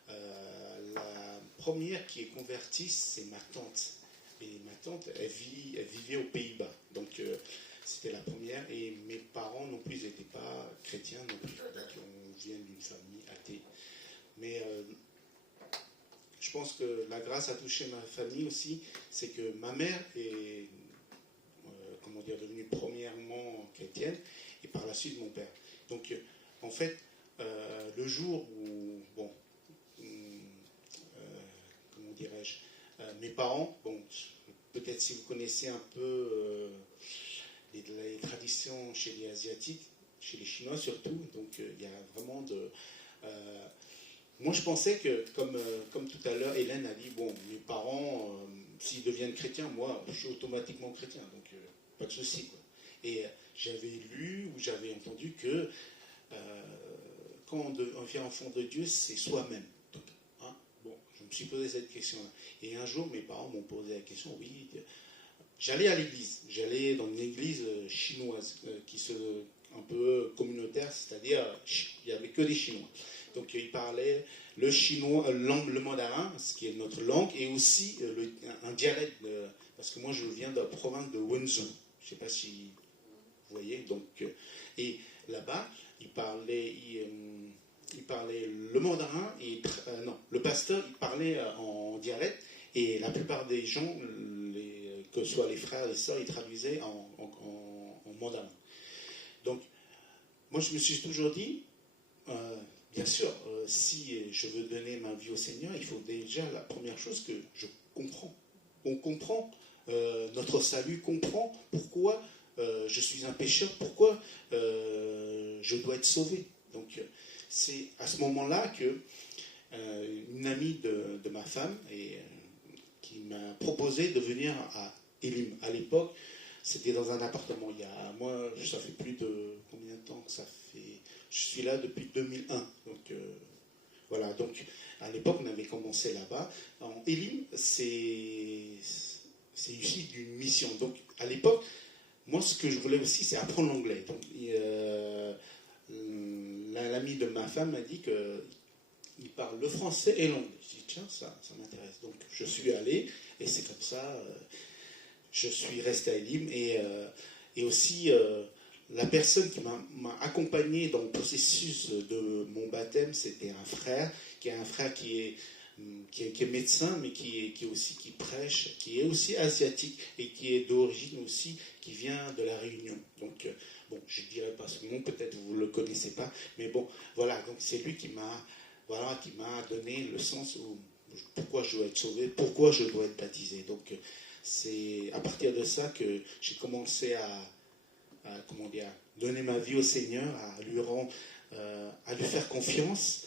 la première qui est convertie, c'est ma tante. Et ma tante, elle vivait aux Pays-Bas. Donc c'était la première. Et mes parents non plus, ils n'étaient pas chrétiens non plus. Donc on vient d'une famille athée. Mais je pense que la grâce a touché ma famille aussi, c'est que ma mère est, devenue premièrement chrétienne, et par la suite mon père. Donc, en fait, le jour où, comment dirais-je, mes parents, peut-être si vous connaissez un peu les traditions chez les Asiatiques, chez les Chinois surtout, donc il y a vraiment de... moi je pensais que, comme tout à l'heure, Hélène a dit, mes parents, s'ils deviennent chrétiens, moi je suis automatiquement chrétien, donc pas de souci, quoi. Et j'avais lu ou j'avais entendu que quand on devient enfant de Dieu, c'est soi-même. Donc, je me suis posé cette question-là. Et un jour, mes parents m'ont posé la question, oui, j'allais à l'église. J'allais dans une église chinoise, un peu communautaire, c'est-à-dire il n'y avait que des Chinois. Donc ils parlaient le chinois, le mandarin, ce qui est notre langue, et aussi un dialecte, parce que moi je viens de la province de Wenzhou. Je ne sais pas si vous voyez. Donc, et là-bas, ils parlaient le mandarin, le pasteur, il parlait en dialecte, et la plupart des gens, que ce soit les frères et les sœurs, ils traduisaient en mandarin. Donc, moi je me suis toujours dit, bien sûr, si je veux donner ma vie au Seigneur, il faut déjà, la première chose que je comprends. On comprend notre salut, comprend pourquoi je suis un pécheur, pourquoi je dois être sauvé. Donc c'est à ce moment-là que une amie de ma femme qui m'a proposé de venir à Elim. À l'époque, c'était dans un appartement. Moi, ça fait plus de combien de temps que ça fait? Je suis là depuis 2001. Donc voilà. Donc à l'époque, on avait commencé là-bas. En Elim, c'est issu d'une mission. Donc à l'époque, moi, ce que je voulais aussi, c'est apprendre l'anglais. Donc l'ami de ma femme m'a dit qu'il parle le français et l'anglais. J'ai dit, tiens, ça m'intéresse. Donc je suis allé, et c'est comme ça, je suis resté à Elim. Et aussi, la personne qui m'a accompagné dans le processus de mon baptême, c'était un frère qui est médecin, mais qui prêche, qui est aussi asiatique, et qui est d'origine aussi, qui vient de la Réunion. Donc, je ne dirais pas son nom, peut-être vous ne le connaissez pas, mais voilà, donc c'est lui qui m'a donné le sens où pourquoi je dois être sauvé, pourquoi je dois être baptisé. Donc, c'est à partir de ça que j'ai commencé à donner ma vie au Seigneur, à lui faire confiance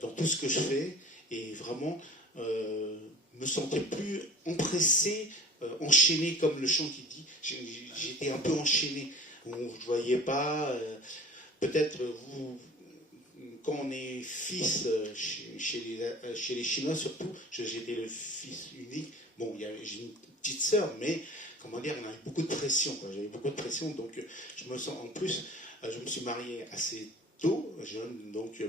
dans tout ce que je fais, et vraiment me sentais plus empressé, enchaîné, comme le chant qui dit. J'étais un peu enchaîné. Je ne voyais pas, peut-être vous, quand on est fils, chez les Chinois surtout, j'étais le fils unique. J'ai une petite sœur, mais on avait beaucoup de pression. J'avais beaucoup de pression, donc je me sens, en plus, je me suis marié assez tôt, jeune, donc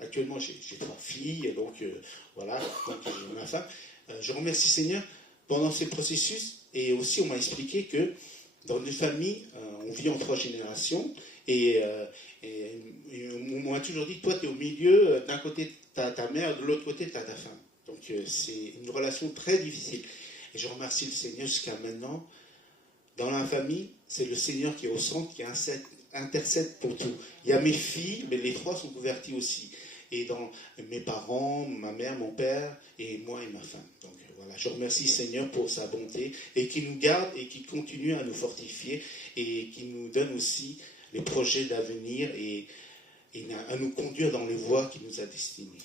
actuellement j'ai 3 filles, donc voilà, donc ma femme. Je remercie Seigneur pendant ce processus, et aussi on m'a expliqué que dans une famille, on vit en 3 générations, et on m'a toujours dit, toi tu es au milieu, d'un côté tu as ta mère, de l'autre côté tu as ta femme. Donc c'est une relation très difficile. Et je remercie le Seigneur jusqu'à maintenant. Dans la famille, c'est le Seigneur qui est au centre, qui intercède pour tout. Il y a mes filles, mais les 3 sont converties aussi. Et dans mes parents, ma mère, mon père, et moi et ma femme. Donc voilà, je remercie le Seigneur pour sa bonté, et qui nous garde et qui continue à nous fortifier, et qui nous donne aussi les projets d'avenir, et à nous conduire dans les voies qu'il nous a destinées.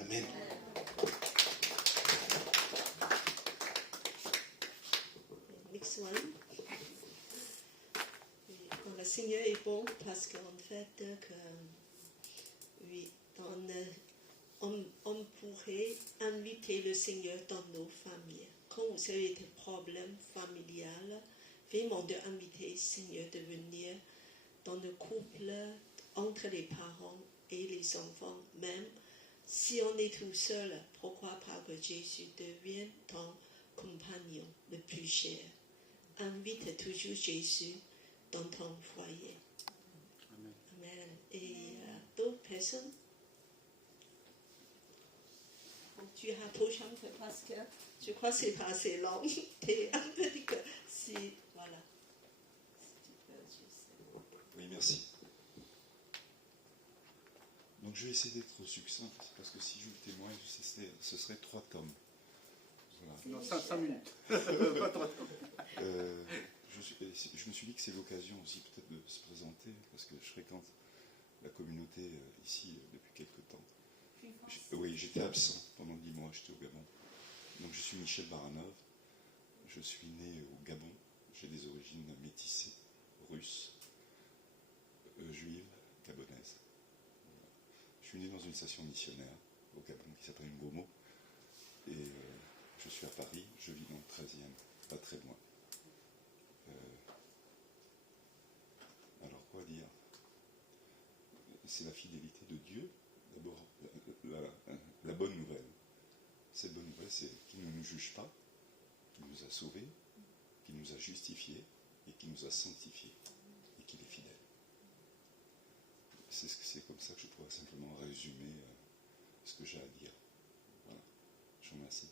Amen. Next one. Le Seigneur est bon parce qu'en fait, on pourrait inviter le Seigneur dans nos familles. Quand vous avez des problèmes familiaux, vraiment d'inviter le Seigneur de venir dans le couple, entre les parents et les enfants, même si on est tout seul, pourquoi pas que Jésus devienne ton compagnon le plus cher. Invite toujours Jésus dans ton foyer. Amen. Amen. Et d'autres personnes? tu rapproches un peu parce que je crois que c'est pas assez long. Et un petit peu, si, voilà. Si tu peux juste... Oui, merci. Donc je vais essayer d'être succinct, parce que si je le témoigne, ce serait 3 tomes. Voilà. Non, 5 minutes. Pas 3 tomes. Je me suis dit que c'est l'occasion aussi peut-être de se présenter, parce que je fréquente la communauté ici depuis quelques temps. Oui, j'étais absent pendant 10 mois, j'étais au Gabon. Donc je suis Michel Baranov, je suis né au Gabon, j'ai des origines métissées, russes, juives, gabonaises. Je suis né dans une station missionnaire au Gabon qui s'appelle Ngomo, et je suis à Paris, je vis dans le 13e, pas très loin. Alors quoi dire? C'est la fidélité de Dieu, d'abord la bonne nouvelle. Cette bonne nouvelle, c'est qu'il ne nous juge pas, qu'il nous a sauvés, qu'il nous a justifiés et qu'il nous a sanctifiés et qu'il est fidèle. C'est comme ça que je pourrais simplement résumer ce que j'ai à dire. Voilà. Je vous remercie.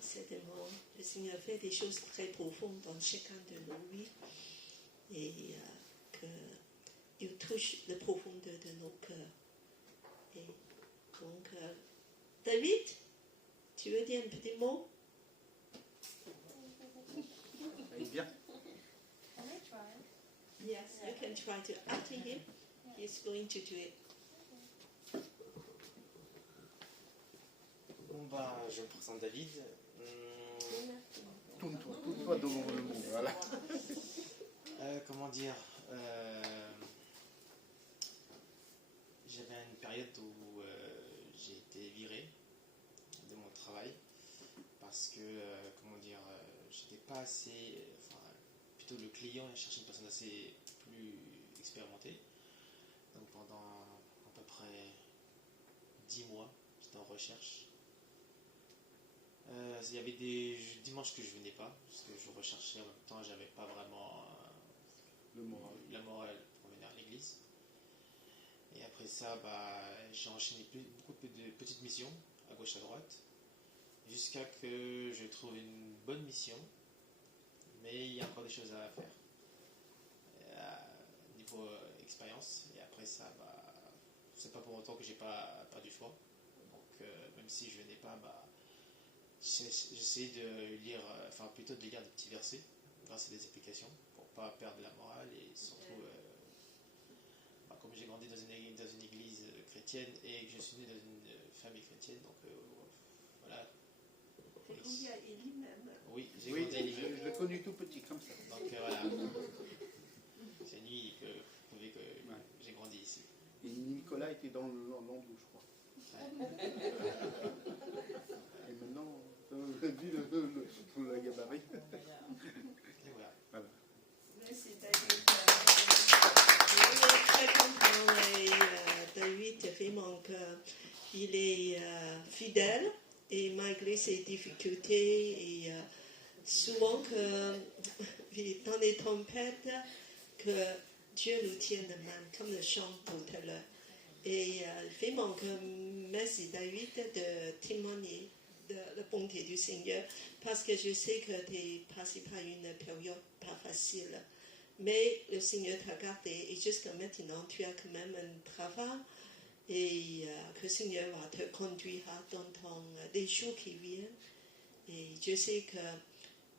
Certainement, le Seigneur fait des choses très profondes dans chacun de nos vies et qu'il touche la profondeur de nos cœurs. Et donc, David, tu veux dire un petit mot? Bien. Yes, you can try to. After him, he's going to do it. Bon bah, je me présente David. Tourne-toi devant le mot. Voilà. Comment dire j'avais une période où j'ai été viré de mon travail parce que, comment dire, j'étais pas assez... Enfin, plutôt le client cherchait une personne assez plus expérimentée. Donc pendant à peu près 10 mois, j'étais en recherche. Il y avait des dimanches que je venais pas, parce que je recherchais en même temps, j'avais pas vraiment la morale pour venir à l'église. Et après ça, j'ai enchaîné beaucoup de petites missions, à gauche à droite, jusqu'à que je trouve une bonne mission, mais il y a encore des choses à faire. Niveau expérience, et après ça, c'est pas pour autant que j'ai pas du choix. Donc même si je venais pas, j'essaie de lire, enfin plutôt de lire des petits versets grâce à des applications pour pas perdre la morale et surtout comme j'ai grandi dans une église chrétienne et que je suis né dans une famille chrétienne, donc voilà. T'es grandi à Élie même. Oui, j'ai Oui, grandi à Lille. je l'ai connu tout petit comme ça. Donc voilà. C'est lui que vous pouvez que j'ai grandi ici. Et Nicolas était dans l'Andou, je crois. Ouais. Et maintenant, vu le gabarit. Et voilà. Merci David. On est très content et David vraiment qu'il est fidèle et malgré ses difficultés et souvent que dans les tempêtes que Dieu nous tienne de main comme le chant tout à l'heure. Et vraiment que merci David de témoigner de la bonté du Seigneur parce que je sais que tu es passé par une période pas facile. Mais le Seigneur t'a gardé et jusqu'à maintenant, tu as quand même un travail et que le Seigneur va te conduire dans les jours qui viennent. Et je sais que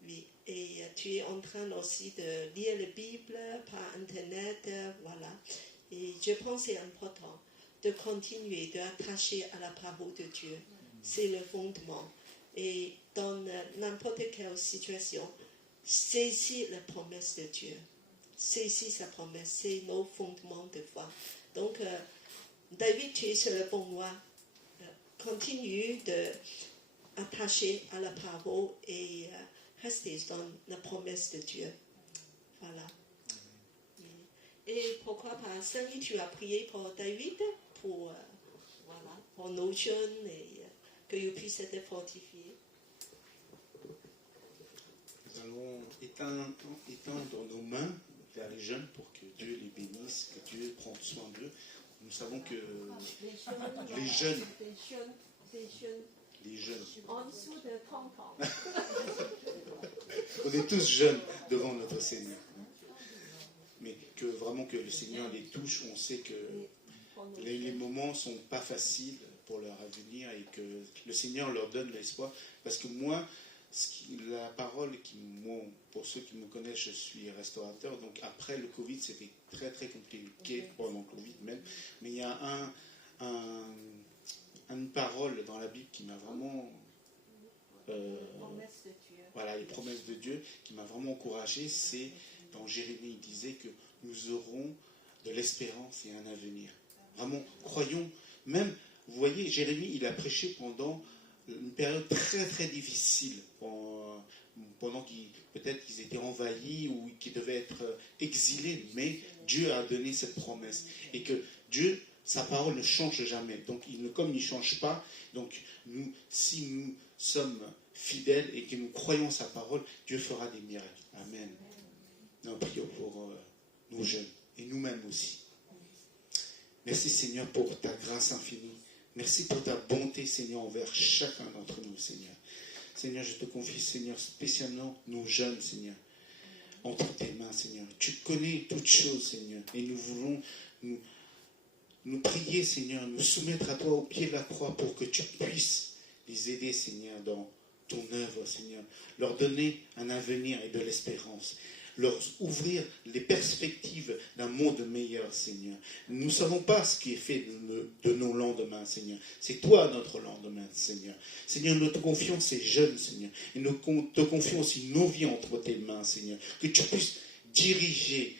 oui, et tu es en train aussi de lire la Bible par Internet, voilà. Et je pense que c'est important de continuer, d'attacher à la parole de Dieu. C'est le fondement. Et dans n'importe quelle situation, saisis la promesse de Dieu. Saisis sa promesse, c'est nos fondements de foi. Donc, David, tu es sur le bon voie. Continue d'attacher à la parole et rester dans la promesse de Dieu. Voilà. Et pourquoi pas, Samy, tu as prié pour David, pour nos jeunes et qu'ils puissent être fortifiés. allons étendre nos mains vers les jeunes pour que Dieu les bénisse, que Dieu prenne soin d'eux. Nous savons que les jeunes, en dessous de 30 ans. on est tous jeunes devant notre Seigneur. Mais que vraiment que le Seigneur les touche, on sait que les moments ne sont pas faciles pour leur avenir et que le Seigneur leur donne l'espoir. Parce que moi, la parole, pour ceux qui me connaissent, je suis restaurateur, donc après le Covid, c'était très très compliqué, pendant le Covid même, mais il y a une parole dans la Bible qui m'a vraiment... voilà, les promesses de Dieu qui m'a vraiment encouragé, c'est dans Jérémie, il disait que nous aurons de l'espérance et un avenir. Vraiment, croyons, même, vous voyez, Jérémie, il a prêché pendant une période très très difficile, pendant peut-être qu'ils étaient envahis ou qu'ils devaient être exilés, mais Dieu a donné cette promesse. Et que Dieu, sa parole ne change jamais. Donc, comme il ne change pas, donc si nous sommes fidèles et que nous croyons sa parole, Dieu fera des miracles. Amen. Nous prions pour nos jeunes et nous-mêmes aussi. Merci Seigneur pour ta grâce infinie. Merci pour ta bonté, Seigneur, envers chacun d'entre nous, Seigneur. Seigneur, je te confie, Seigneur, spécialement nos jeunes, Seigneur, entre tes mains, Seigneur. Tu connais toutes choses, Seigneur, et nous voulons nous prier, Seigneur, nous soumettre à toi au pied de la croix pour que tu puisses les aider, Seigneur, dans ton œuvre, Seigneur. Leur donner un avenir et de l'espérance. Leur ouvrir les perspectives d'un monde meilleur, Seigneur. Nous ne savons pas ce qui est fait de nos lendemains, Seigneur. C'est toi notre lendemain, Seigneur. Seigneur, nous te confions ces jeunes, Seigneur. Et nous te confions aussi nos vies entre tes mains, Seigneur. Que tu puisses diriger,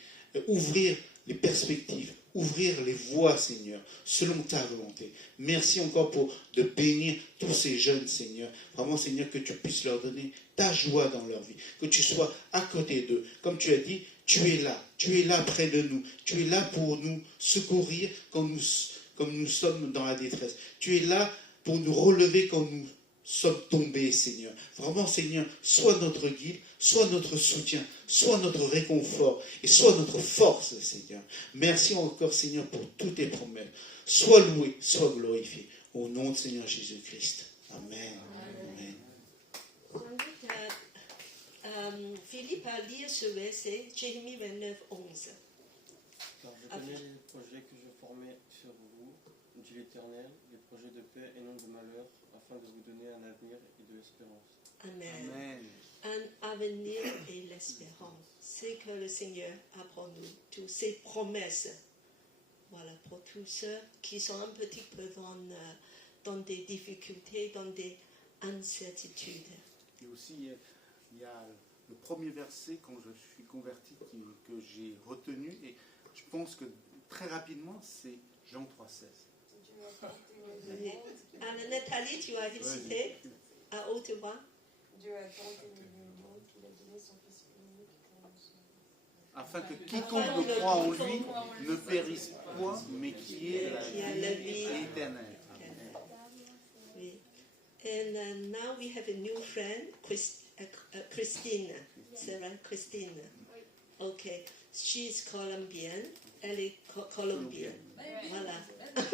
ouvrir les perspectives, ouvrir les voies, Seigneur, selon ta volonté. Merci encore de bénir tous ces jeunes, Seigneur. Vraiment, Seigneur, que tu puisses leur donner ta joie dans leur vie, que tu sois à côté d'eux. Comme tu as dit, tu es là près de nous. Tu es là pour nous secourir comme nous sommes dans la détresse. Tu es là pour nous relever quand nous sommes tombés, Seigneur. Vraiment, Seigneur, sois notre guide, sois notre soutien, sois notre réconfort et sois notre force, Seigneur. Merci encore, Seigneur, pour toutes tes promesses. Sois loué, sois glorifié. Au nom de Seigneur Jésus-Christ. Amen. Amen. J'invite Philippe à lire ce verset, Jérémie 29, 11. Alors, je connais les projets que je formais sur vous, dit l'Éternel, des projets de paix et non de malheur, afin de vous donner un avenir et de l'espérance. Amen. Amen. Un avenir et l'espérance. C'est que le Seigneur a pour nous toutes ses promesses. Voilà, pour tous ceux qui sont un petit peu dans des difficultés, dans des incertitudes. Et aussi, il y a le premier verset, quand je suis converti, que j'ai retenu, et je pense que très rapidement, c'est Jean 3,16. Oui. Alors, Nathalie, tu as cité à haute voix. Dieu a tant aimé le monde qu'il a donné son Fils unique pour nous sauver. Afin que quiconque croit en lui ne périsse point, mais qui ait la vie éternelle. Oui. And now we have a new friend, Christine. C'est vrai, Christine. Okay. She's Colombian. Elle est colombienne. Voilà. Donc,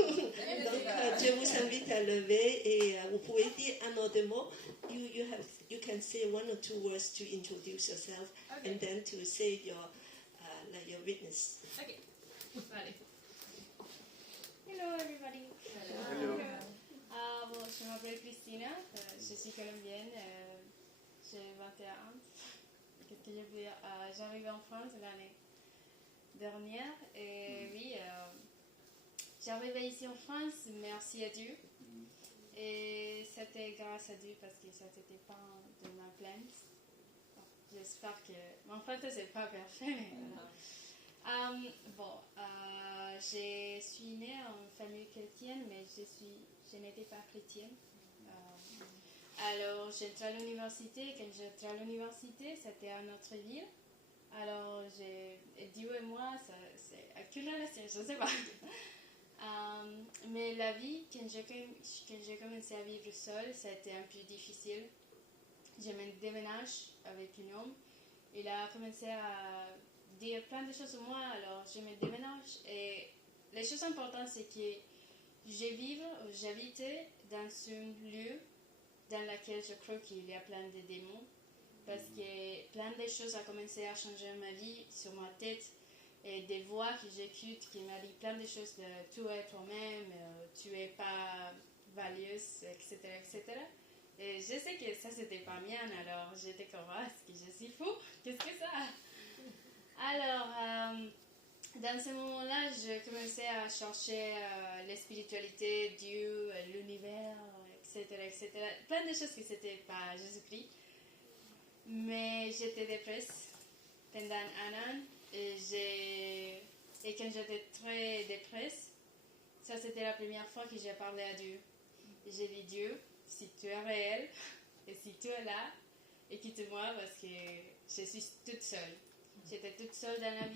je vous invite à lever et vous pouvez dire un autre mot. You can say one or two words to introduce yourself, and then to say your witness. Okay. Vale. Hello everybody. Hello. Bon, je m'appelle Christina, je suis colombienne, j'ai 21 ans. Qu'est-ce que je peux dire? J'arrive en France l'année dernière et oui, j'arrive ici en France, merci à Dieu. Et c'était grâce à Dieu parce que ça n'était pas de ma plainte. Bon, j'espère que mon français c'est pas parfait. Mais, je suis née en famille chrétienne, mais je n'étais pas chrétienne. Alors j'entrais à l'université. Quand j'entrais à l'université, c'était à notre ville. Alors Dieu et moi, c'est quelle relation, je ne sais pas. Mais la vie, quand j'ai commencé à vivre seule, ça a été un peu difficile. je me déménage avec un homme. Il a commencé à dire plein de choses sur moi, alors je me déménage. Et les choses importantes, c'est que j'habitais dans un lieu dans lequel je crois qu'il y a plein de démons. Parce que plein de choses ont commencé à changer ma vie, sur ma tête. Et des voix que j'écoute qui m'ont dit plein de choses de tu es toi-même, tu es pas valieuse, etc., etc. Et je sais que ça, c'était pas bien, alors j'étais comme, est-ce que je suis fou? Qu'est-ce que ça? Alors, dans ce moment-là, je commençais à chercher la spiritualité, Dieu, l'univers, etc., etc. Plein de choses que c'était pas Jésus-Christ. Mais j'étais dépressée pendant un an. Et quand j'étais très dépressée, ça c'était la première fois que j'ai parlé à Dieu. J'ai dit Dieu, si tu es réel et si tu es là, écoute-moi parce que je suis toute seule. J'étais toute seule dans la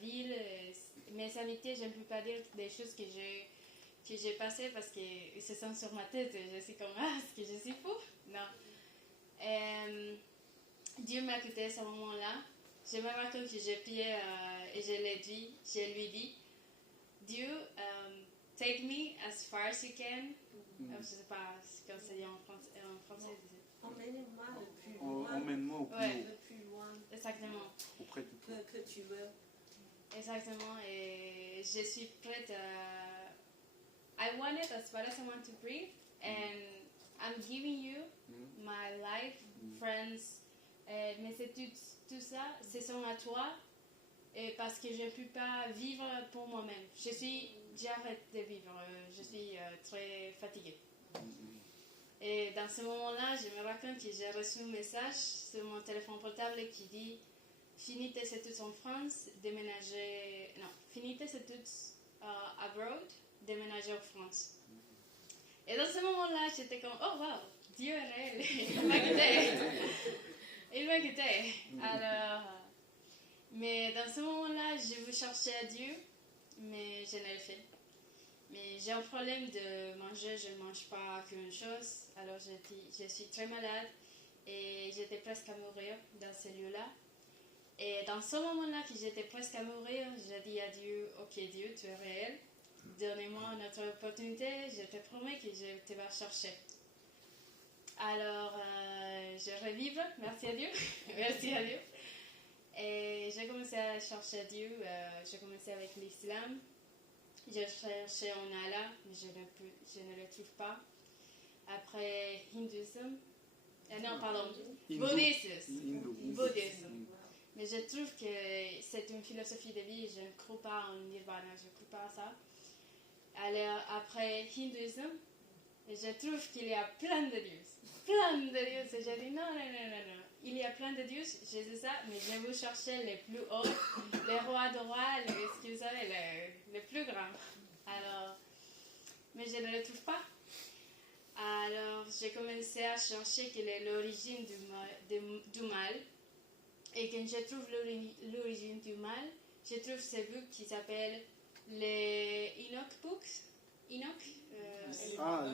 ville. Mes amitiés, je ne peux pas dire des choses que j'ai passées parce qu'ils se sont sur ma tête. Je suis comme, est-ce que je suis fou? Non. Dieu m'a écouté à ce moment-là. Je me rappelle que j'ai prié et je lui dis, Dieu, take me as far as you can. Je ne sais pas comment c'est en français. Emmène-moi le plus loin. Emmène-moi au plus haut. Le plus loin. Exactement. Auprès de toi. Que tu veux. Exactement. Et je suis prête à... I want it as far as I want to breathe. And I'm giving you my life, friends, mes études, tout ça, ce sont à toi. Et parce que je ne peux pas vivre pour moi-même. J'arrête de vivre. Je suis très fatiguée. Et dans ce moment-là, je me raconte que j'ai reçu un message sur mon téléphone portable qui dit finis tes études en France, finis tes études abroad, déménager en France. Et dans ce moment-là, j'étais comme oh wow, Dieu est réel, il m'a quitté. Il m'a quitté. Alors, mais dans ce moment-là, je veux chercher à Dieu, mais je ne le fais. Mais j'ai un problème de manger, je ne mange pas qu'une chose. Alors je suis très malade et j'étais presque à mourir dans ce lieu-là. Et dans ce moment-là que j'étais presque à mourir, j'ai dit à Dieu, ok Dieu, tu es réel, donnez-moi une autre opportunité, je te promets que je te vais chercher. Alors, je revive, merci à Dieu, merci à Dieu. Et j'ai commencé à chercher à Dieu, j'ai commencé avec l'islam. J'ai cherché en Allah, mais je ne le trouve pas. Après, bouddhisme. Mais je trouve que c'est une philosophie de vie, je ne crois pas en nirvana, je ne crois pas à ça. Alors, après hindouisme, je trouve qu'il y a plein de dieux. Plein de dieux. Et j'ai dit non. Il y a plein de dieux, je sais ça, mais je veux chercher les plus hauts, les rois de rois, les plus grands. Alors, mais je ne le trouve pas. Alors, j'ai commencé à chercher quelle est l'origine du mal. Et quand je trouve l'origine du mal, je trouve ce book qui s'appelle les Enoch Books. Enoch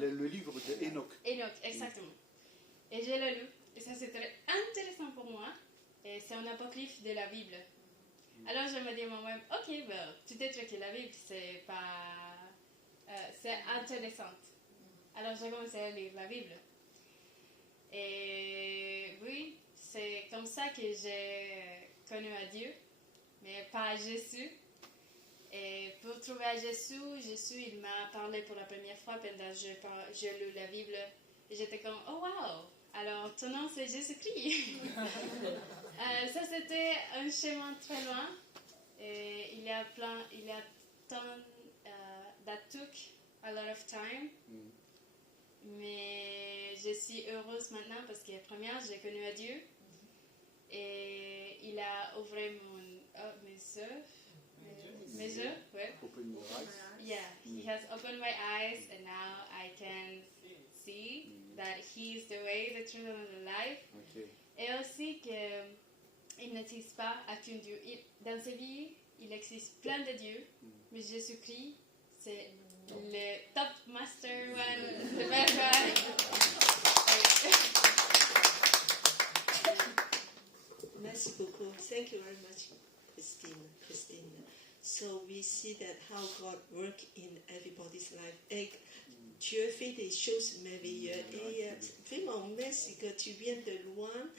le livre de Enoch. Enoch, exactement. Et je l'ai lu. Et ça, c'est très intéressant pour moi. Et c'est un apocryphe de la Bible. Alors, je me dis moi-même, ok, peut-être que la Bible, c'est pas... c'est intéressant. Alors, j'ai commencé à lire la Bible. Et oui, c'est comme ça que j'ai connu à Dieu, mais pas à Jésus. Et pour trouver à Jésus, il m'a parlé pour la première fois pendant que j'ai lu la Bible. Et j'étais comme, oh wow! Alors, ton nom, c'est Jésus-Christ. Ça, c'était un chemin très loin. Et il y a tant that took a lot of time. Mais je suis heureuse maintenant parce que première, j'ai connu à Dieu. Et il a ouvert mes yeux, ouais. Open your eyes. Yeah, he has opened my eyes and now I can see that he is the way, the truth and the life. Okay. Et aussi qu'il n'existe pas qu'un Dieu. Dans sa vie, il existe plein de dieux, mais Jésus-Christ, c'est le top master one, the best one. Merci beaucoup. Thank you very much, Christine. So we see that how God work in everybody's life. Et Dieu fait des choses merveilleuses. Et vraiment, merci que tu viens de loin.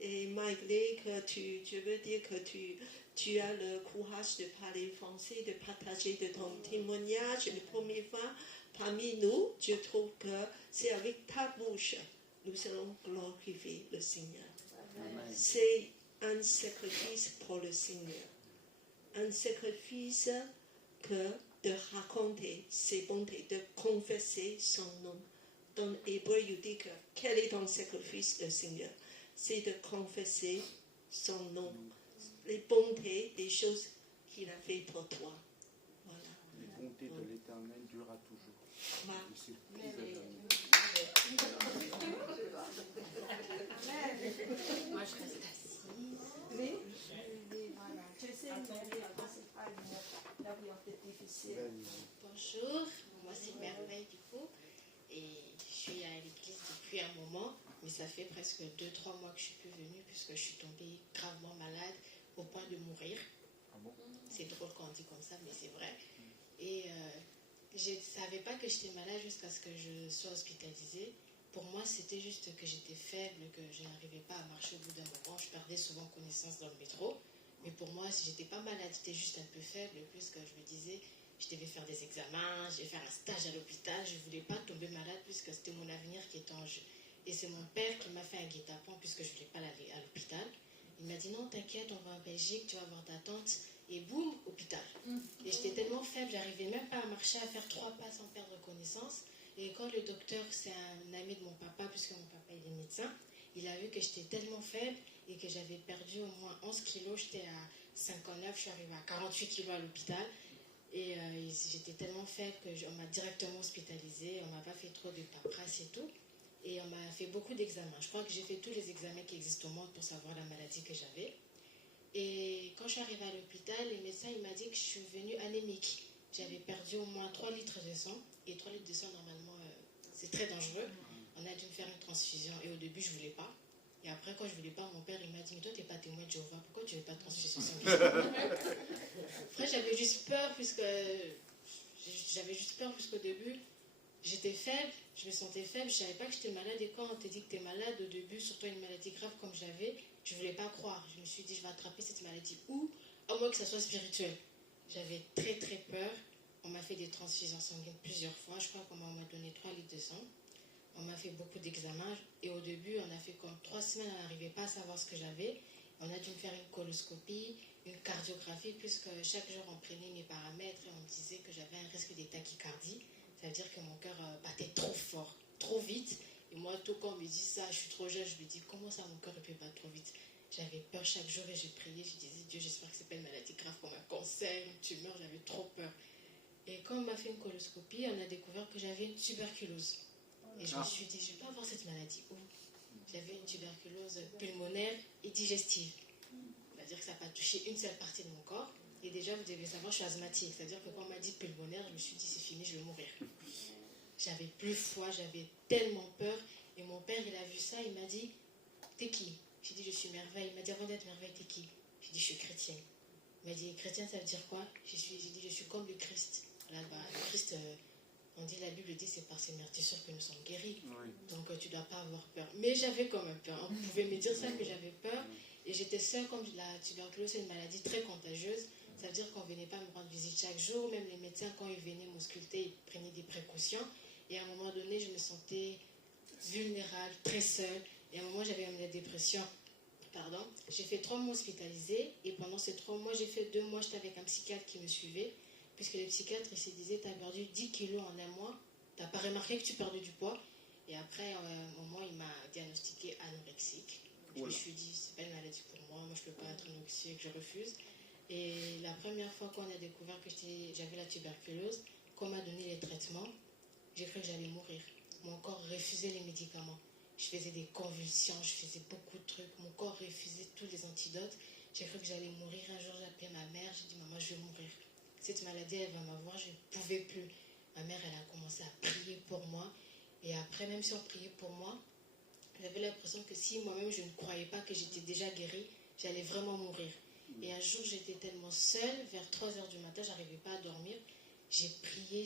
Et malgré que je veux dire que tu as le courage de parler français, de partager de ton témoignage la première fois parmi nous, je trouve que c'est avec ta bouche nous allons glorifier le Seigneur. C'est un sacrifice pour le Seigneur. Un sacrifice que de raconter ses bontés, de confesser son nom. Dans l'hébreu, il dit que quel est ton sacrifice, le Seigneur? C'est de confesser son nom, les bontés, des choses qu'il a fait pour toi. Voilà. Les bontés de l'Éternel durera toujours. Voilà. Et c'est plus Moi, je reste assise. Oui. Voilà. Je sais, mais c'est pas la vie en fait difficile. Bonjour, moi c'est Merveille du coup. Et je suis à l'église depuis un moment, mais ça fait presque 2-3 mois que je suis plus venue puisque je suis tombée gravement malade au point de mourir. Ah bon? C'est drôle quand on dit comme ça, mais c'est vrai. Et je ne savais pas que j'étais malade jusqu'à ce que je sois hospitalisée. Pour moi, c'était juste que j'étais faible, que je n'arrivais pas à marcher au bout d'un moment. Je perdais souvent connaissance dans le métro. Mais pour moi, si j'étais pas malade, j'étais juste un peu faible, puisque je me disais, je devais faire des examens, je devais faire un stage à l'hôpital. Je ne voulais pas tomber malade puisque c'était mon avenir qui était en jeu. Et c'est mon père qui m'a fait un guet-apens puisque je ne voulais pas aller à l'hôpital. Il m'a dit non, t'inquiète, on va en Belgique, tu vas voir ta tante. Et boum, hôpital. Et j'étais tellement faible, j'arrivais même pas à marcher, à faire 3 pas sans perdre connaissance. Et quand le docteur, c'est un ami de mon papa, puisque mon papa il est médecin, il a vu que j'étais tellement faible et que j'avais perdu au moins 11 kilos. J'étais à 59, je suis arrivée à 48 kilos à l'hôpital. Et j'étais tellement faible qu'on m'a directement hospitalisée. On m'a pas fait trop de paperasse et tout. Et on m'a fait beaucoup d'examens. Je crois que j'ai fait tous les examens qui existent au monde pour savoir la maladie que j'avais. Et quand je suis arrivée à l'hôpital, le médecin il m'a dit que je suis venue anémique. J'avais perdu au moins 3 litres de sang. Et 3 litres de sang, normalement, c'est très dangereux. On a dû me faire une transfusion. Et au début, je ne voulais pas. Et après, quand je ne voulais pas, mon père il m'a dit, mais toi, tu n'es pas témoin de Jéhovah. Pourquoi tu ne veux pas de transfusion sanguine? Après, j'avais juste peur, puisqu'au début, j'étais faible. Je me sentais faible. Je ne savais pas que j'étais malade. Et quand on te dit que tu es malade, au début, surtout une maladie grave comme j'avais, je ne voulais pas croire. Je me suis dit, je vais attraper cette maladie. Ou, au moins que ça soit spirituel. J'avais très, très peur. On m'a fait des transfusions sanguines plusieurs fois. Je crois qu'on m'a donné 3 litres de sang. On m'a fait beaucoup d'examens. Et au début, on a fait comme 3 semaines, on n'arrivait pas à savoir ce que j'avais. On a dû me faire une coloscopie, une cardiographie, puisque chaque jour, on prenait mes paramètres et on me disait que j'avais un risque de tachycardie. Ça veut dire que mon cœur battait trop fort, trop vite. Et moi, tout quand on me dit ça, je suis trop jeune, je me dis, comment ça, mon cœur peut battre trop vite? J'avais peur chaque jour et je priais. Je disais, Dieu, j'espère que ce n'est pas une maladie grave comme un cancer, une tumeur. J'avais trop peur. Et quand on m'a fait une coloscopie, on a découvert que j'avais une tuberculose. Et je me suis dit, je ne vais pas avoir cette maladie. J'avais une tuberculose pulmonaire et digestive. C'est-à-dire que ça n'a pas touché une seule partie de mon corps. Et déjà, vous devez savoir, je suis asthmatique. C'est-à-dire que quand on m'a dit pulmonaire, je me suis dit, c'est fini, je vais mourir. J'avais plus foi, j'avais tellement peur. Et mon père, il a vu ça, il m'a dit, t'es qui? J'ai dit, je suis Merveille. Il m'a dit, avant d'être Merveille, t'es qui? J'ai dit, je suis chrétienne. Il m'a dit, chrétien, ça veut dire quoi? J'ai dit, je suis comme le Christ. Là-bas, le Christ, on dit, la Bible dit, c'est par ses meurtrissures que nous sommes guéris. Oui. Donc, tu ne dois pas avoir peur. Mais j'avais quand même peur. On pouvait me dire ça, mais j'avais peur. Et j'étais seule, comme la tuberculose, c'est une maladie très contagieuse. Ça veut dire qu'on ne venait pas me rendre visite chaque jour. Même les médecins, quand ils venaient m'ausculter, ils prenaient des précautions. Et à un moment donné, je me sentais vulnérable, très seule. Et à un moment, j'avais même la dépression. Pardon. J'ai fait 3 mois hospitalisée. Et pendant ces 3 mois, j'ai fait 2 mois, j'étais avec un psychiatre qui me suivait. Puisque le psychiatre, il se disait, tu as perdu 10 kilos en un mois. Tu n'as pas remarqué que tu perdais du poids. Et après, à un moment, il m'a diagnostiqué anorexique. Je me suis dit, c'est pas une maladie pour moi. Moi, je ne peux pas être anorexique, je refuse. Et la première fois qu'on a découvert que j'avais la tuberculose, qu'on m'a donné les traitements, j'ai cru que j'allais mourir. Mon corps refusait les médicaments. Je faisais des convulsions, je faisais beaucoup de trucs. Mon corps refusait tous les antidotes. J'ai cru que j'allais mourir. Un jour, j'ai appelé ma mère. J'ai dit, maman, je vais mourir. Cette maladie, elle va m'avoir. Je ne pouvais plus. Ma mère, elle a commencé à prier pour moi. Et après, même si on priait pour moi, j'avais l'impression que si moi-même je ne croyais pas que j'étais déjà guérie, j'allais vraiment mourir. Et un jour, j'étais tellement seule, vers 3h du matin, j'arrivais pas à dormir. J'ai prié.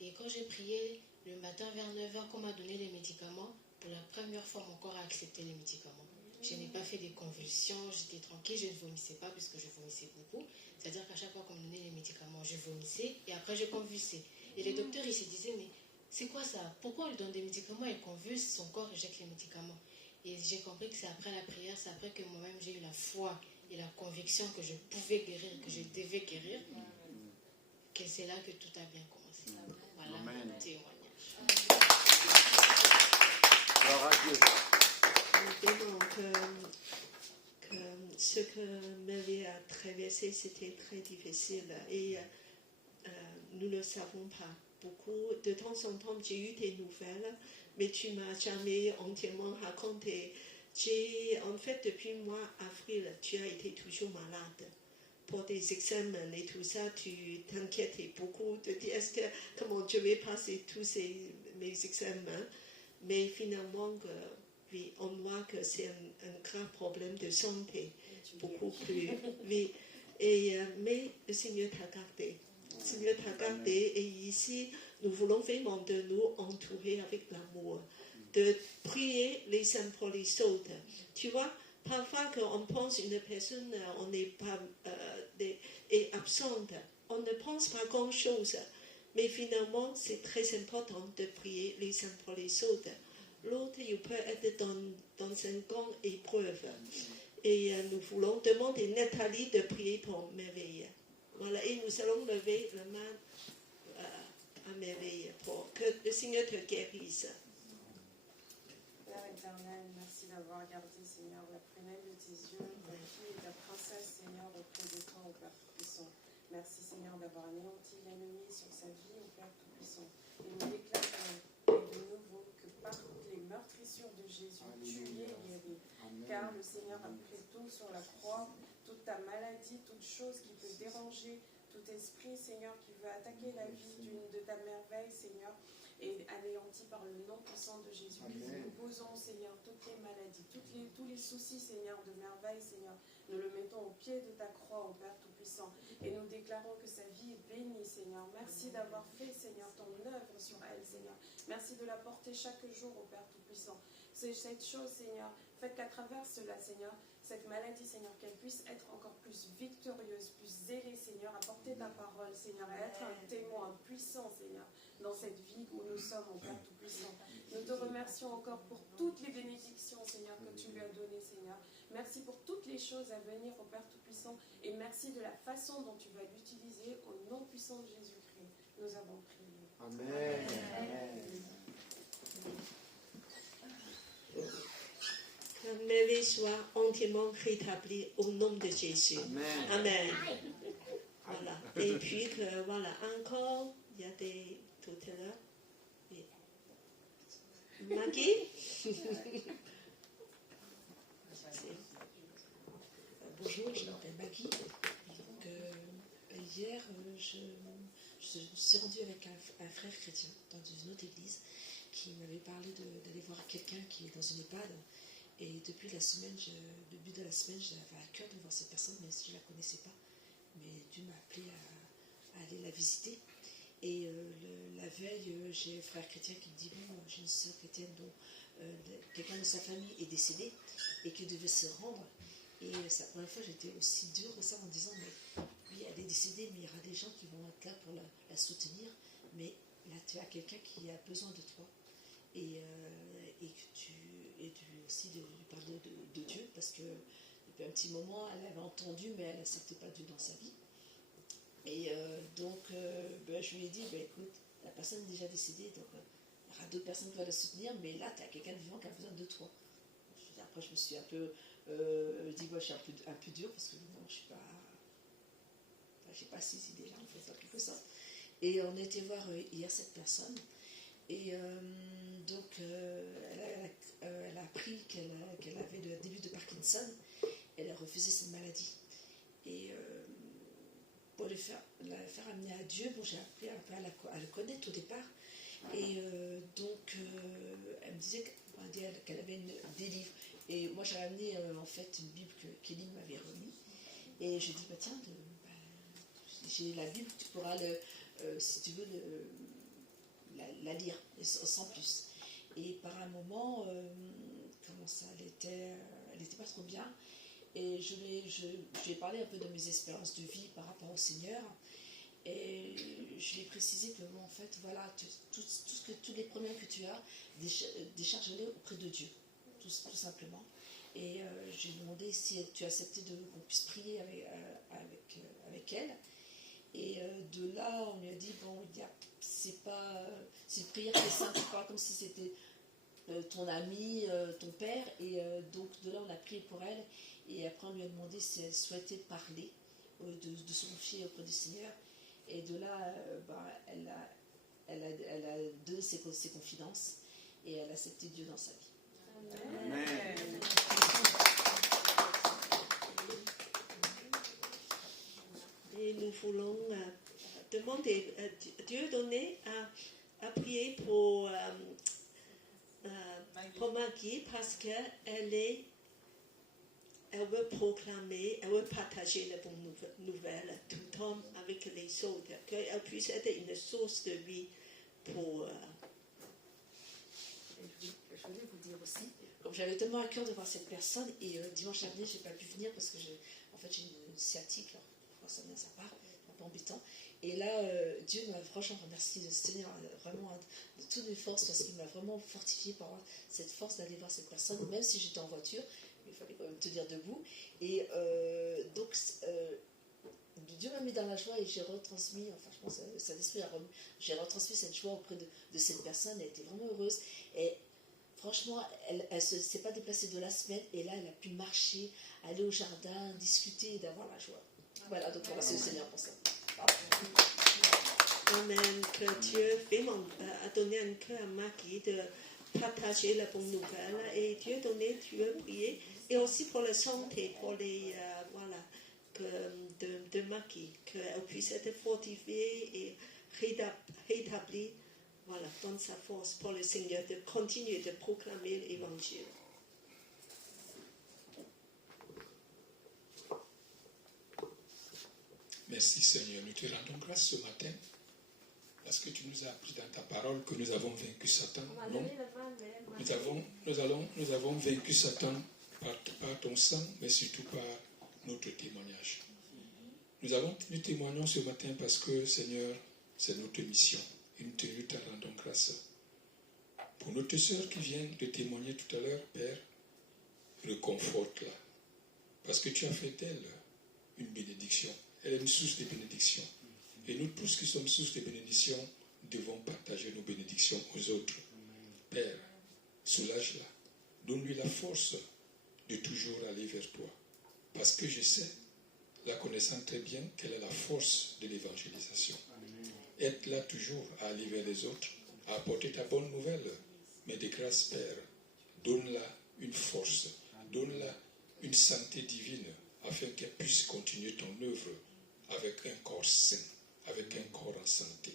Et quand j'ai prié, le matin vers 9h, qu'on m'a donné les médicaments, pour la première fois, mon corps a accepté les médicaments. Je n'ai pas fait des convulsions, j'étais tranquille, je ne vomissais pas puisque je vomissais beaucoup. C'est-à-dire qu'à chaque fois qu'on me donnait les médicaments, je vomissais et après je convulsais. Et les docteurs, ils se disaient, mais c'est quoi ça? Pourquoi on lui donne des médicaments et convulse, son corps rejette les médicaments? Et j'ai compris que c'est après la prière, c'est après que moi-même j'ai eu la foi et la conviction que je pouvais guérir, que je devais guérir, que c'est là que tout a bien commencé. Voilà mon témoignage. Alors à Dieu. Donc, ce que Marie a traversé, c'était très difficile et nous ne savons pas beaucoup. De temps en temps, j'ai eu des nouvelles, mais tu m'as jamais entièrement raconté. En fait, depuis mois avril, tu as été toujours malade. Pour des examens et tout ça, tu t'inquiétais beaucoup de dire comment je vais passer tous mes examens. Mais finalement, oui, on voit que c'est un grave problème de santé, beaucoup plus. Oui. Mais le Seigneur t'a gardé. Le Seigneur t'a gardé et ici, nous voulons vraiment de nous entourer avec l'amour, de prier les uns pour les autres. Tu vois, parfois quand on pense une personne on n'est pas est absente, on ne pense pas grand-chose. Mais finalement, c'est très important de prier les uns pour les autres. L'autre, il peut être dans une grande épreuve. Et nous voulons demander Nathalie de prier pour Merveille. Voilà, et nous allons lever la main à Merveille pour que le Seigneur te guérisse. Père éternel, merci d'avoir gardé, Seigneur, la prunelle de tes yeux, ta fille et ta princesse, Seigneur, auprès de toi, au Père Tout-Puissant. Merci, Seigneur, d'avoir anéanti l'ennemi sur sa vie, au Père Tout-Puissant. Et nous déclarons de nouveau que par les meurtrissures de Jésus, tu es guéri. Car le Seigneur a pris tout sur la croix, toute ta maladie, toute chose qui peut déranger, tout esprit, Seigneur, qui veut attaquer la vie de ta merveille, Seigneur, et anéanti par le nom puissant de Jésus. Nous posons, Seigneur, toutes les maladies, tous les soucis, Seigneur, de merveille, Seigneur. Nous le mettons au pied de ta croix, au Père Tout-Puissant. Et nous déclarons que sa vie est bénie, Seigneur. Merci d'avoir fait, Seigneur, ton œuvre sur elle, Seigneur. Merci de la porter chaque jour, au Père Tout-Puissant. C'est cette chose, Seigneur, faites qu'à travers cela, Seigneur, cette maladie, Seigneur, qu'elle puisse être encore plus victorieuse, plus zélée, Seigneur, à porter ta parole, Seigneur, à être un témoin puissant, Seigneur, dans cette vie où nous sommes, au Père Tout-Puissant. Nous te remercions encore pour toutes les bénédictions, Seigneur, que tu lui as données, Seigneur. Merci pour toutes les choses à venir, au Père Tout-Puissant, et merci de la façon dont tu vas l'utiliser, au nom puissant de Jésus-Christ. Nous avons prié. Amen. Amen. Que Marie soit entièrement rétablie au nom de Jésus. Amen. Amen. Voilà. Et puis que, voilà, encore, il y a des tout à l'heure. Oui. Maggie? Bonjour, je m'appelle Maggie. Donc, hier, je suis rendue avec un frère chrétien dans une autre église qui m'avait parlé d'aller voir quelqu'un qui est dans une EHPAD. Et depuis la semaine, début de la semaine, j'avais à cœur de voir cette personne, mais je ne la connaissais pas. Mais Dieu m'a appelé à aller la visiter. Et la veille, j'ai un frère chrétien qui me dit, bon, j'ai une sœur chrétienne dont quelqu'un de sa famille est décédé et qui devait se rendre. Et c'est la première fois j'étais aussi dure que ça en disant, mais oui, elle est décédée, mais il y aura des gens qui vont être là pour la soutenir. Mais là, tu as quelqu'un qui a besoin de toi. Et aussi de lui parler de Dieu, parce que depuis un petit moment, elle avait entendu, mais elle n'acceptait pas Dieu dans sa vie. Et donc, je lui ai dit, écoute, la personne est déjà décédée, donc il y aura d'autres personnes qui vont la soutenir, mais là, tu as quelqu'un de vivant qui a besoin de toi. Après, je me suis un peu dit, je suis un peu dure, parce que non, je n'ai pas ces idées-là, en fait, en quelque sorte. Et on a été voir hier cette personne. Et donc, elle a appris qu'elle avait le début de Parkinson. Elle a refusé cette maladie. Et pour la faire amener à Dieu, bon, j'ai appris un peu à le connaître au départ. Et donc, elle me disait qu'elle avait des livres. Et moi, j'avais amené en fait une Bible que Kelly m'avait remise. Et je dis, bah, tiens, j'ai la Bible, tu pourras, si tu veux, la lire, sans plus. Et par un moment, comment ça, elle était pas trop bien. Et je lui ai parlé un peu de mes expériences de vie par rapport au Seigneur. Et je lui ai précisé que, bon, en fait, voilà, tous les problèmes que tu as, décharge-les auprès de Dieu, tout simplement. Et je lui ai demandé si tu acceptais qu'on puisse prier avec elle. Et de là, on lui a dit, bon, c'est une prière qui est simple, c'est pas comme si c'était ton ami, ton père. Et donc de là, on a prié pour elle. Et après, on lui a demandé si elle souhaitait parler, de se confier auprès du Seigneur. Et de là, elle a donné ses confidences et elle a accepté Dieu dans sa vie. Amen. Et nous voulons demander Dieu donner à prier pour Maggie parce qu'elle veut proclamer, elle veut partager les bonnes nouvelles tout le temps avec les autres, qu'elle puisse être une source de vie pour... Je voulais vous dire aussi, comme j'avais tellement à cœur de voir cette personne, et dimanche dernier, je n'ai pas pu venir parce que j'ai une sciatique, là, ça vient, ça part, un peu embêtant. Et là, Dieu m'a franchement remercié de Seigneur, vraiment de toutes mes forces, parce qu'il m'a vraiment fortifié par cette force d'aller voir cette personne, même si j'étais en voiture, il fallait quand même tenir debout. Et donc, Dieu m'a mis dans la joie et j'ai retransmis, enfin, je pense, Saint-Esprit j'ai retransmis cette joie auprès de cette personne. Elle était vraiment heureuse. Et franchement, elle ne s'est pas déplacée de la semaine. Et là, elle a pu marcher, aller au jardin, discuter et d'avoir la joie. Voilà, donc merci le Seigneur pour ça. Amen. Que Dieu vraiment a donné un cœur à Maggie de partager la bonne nouvelle. Et Dieu a donné, Dieu a prié. Et aussi pour la santé, pour les... de Maggie, qu'elle puisse être fortifiée et rétablie, voilà, dans sa force pour le Seigneur, de continuer de proclamer l'Évangile. Merci Seigneur, nous te rendons grâce ce matin parce que tu nous as appris dans ta parole que nous avons vaincu Satan. Non, nous avons vaincu Satan par ton sang, mais surtout par notre témoignage. Nous témoignons ce matin parce que Seigneur, c'est notre mission et nous te rendons grâce. Pour notre sœur qui vient de témoigner tout à l'heure, Père, reconforte-la parce que tu as fait d'elle une bénédiction. Elle est une source de bénédiction. Et nous tous qui sommes source de bénédiction devons partager nos bénédictions aux autres. Père, soulage-la. Donne-lui la force de toujours aller vers toi. Parce que je sais, la connaissant très bien, quelle est la force de l'évangélisation. Aide-la toujours à aller vers les autres, à apporter ta bonne nouvelle. Mais de grâce, Père, donne-la une force, donne-la une santé divine, afin qu'elle puisse continuer ton œuvre avec un corps sain, avec un corps en santé.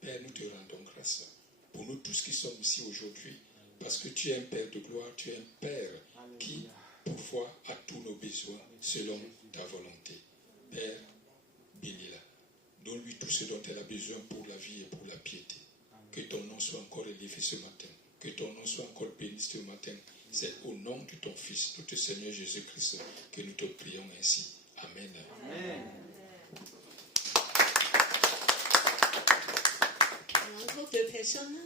Père, nous te rendons grâce pour nous tous qui sommes ici aujourd'hui, parce que tu es un Père de gloire, tu es un Père qui pourvoit à tous nos besoins selon ta volonté. Père, bénis-la. Donne-lui tout ce dont elle a besoin pour la vie et pour la piété. Que ton nom soit encore élevé ce matin. Que ton nom soit encore béni ce matin. C'est au nom de ton Fils, notre Seigneur Jésus-Christ, que nous te prions ainsi. Amen. Amen. Encore deux personnes.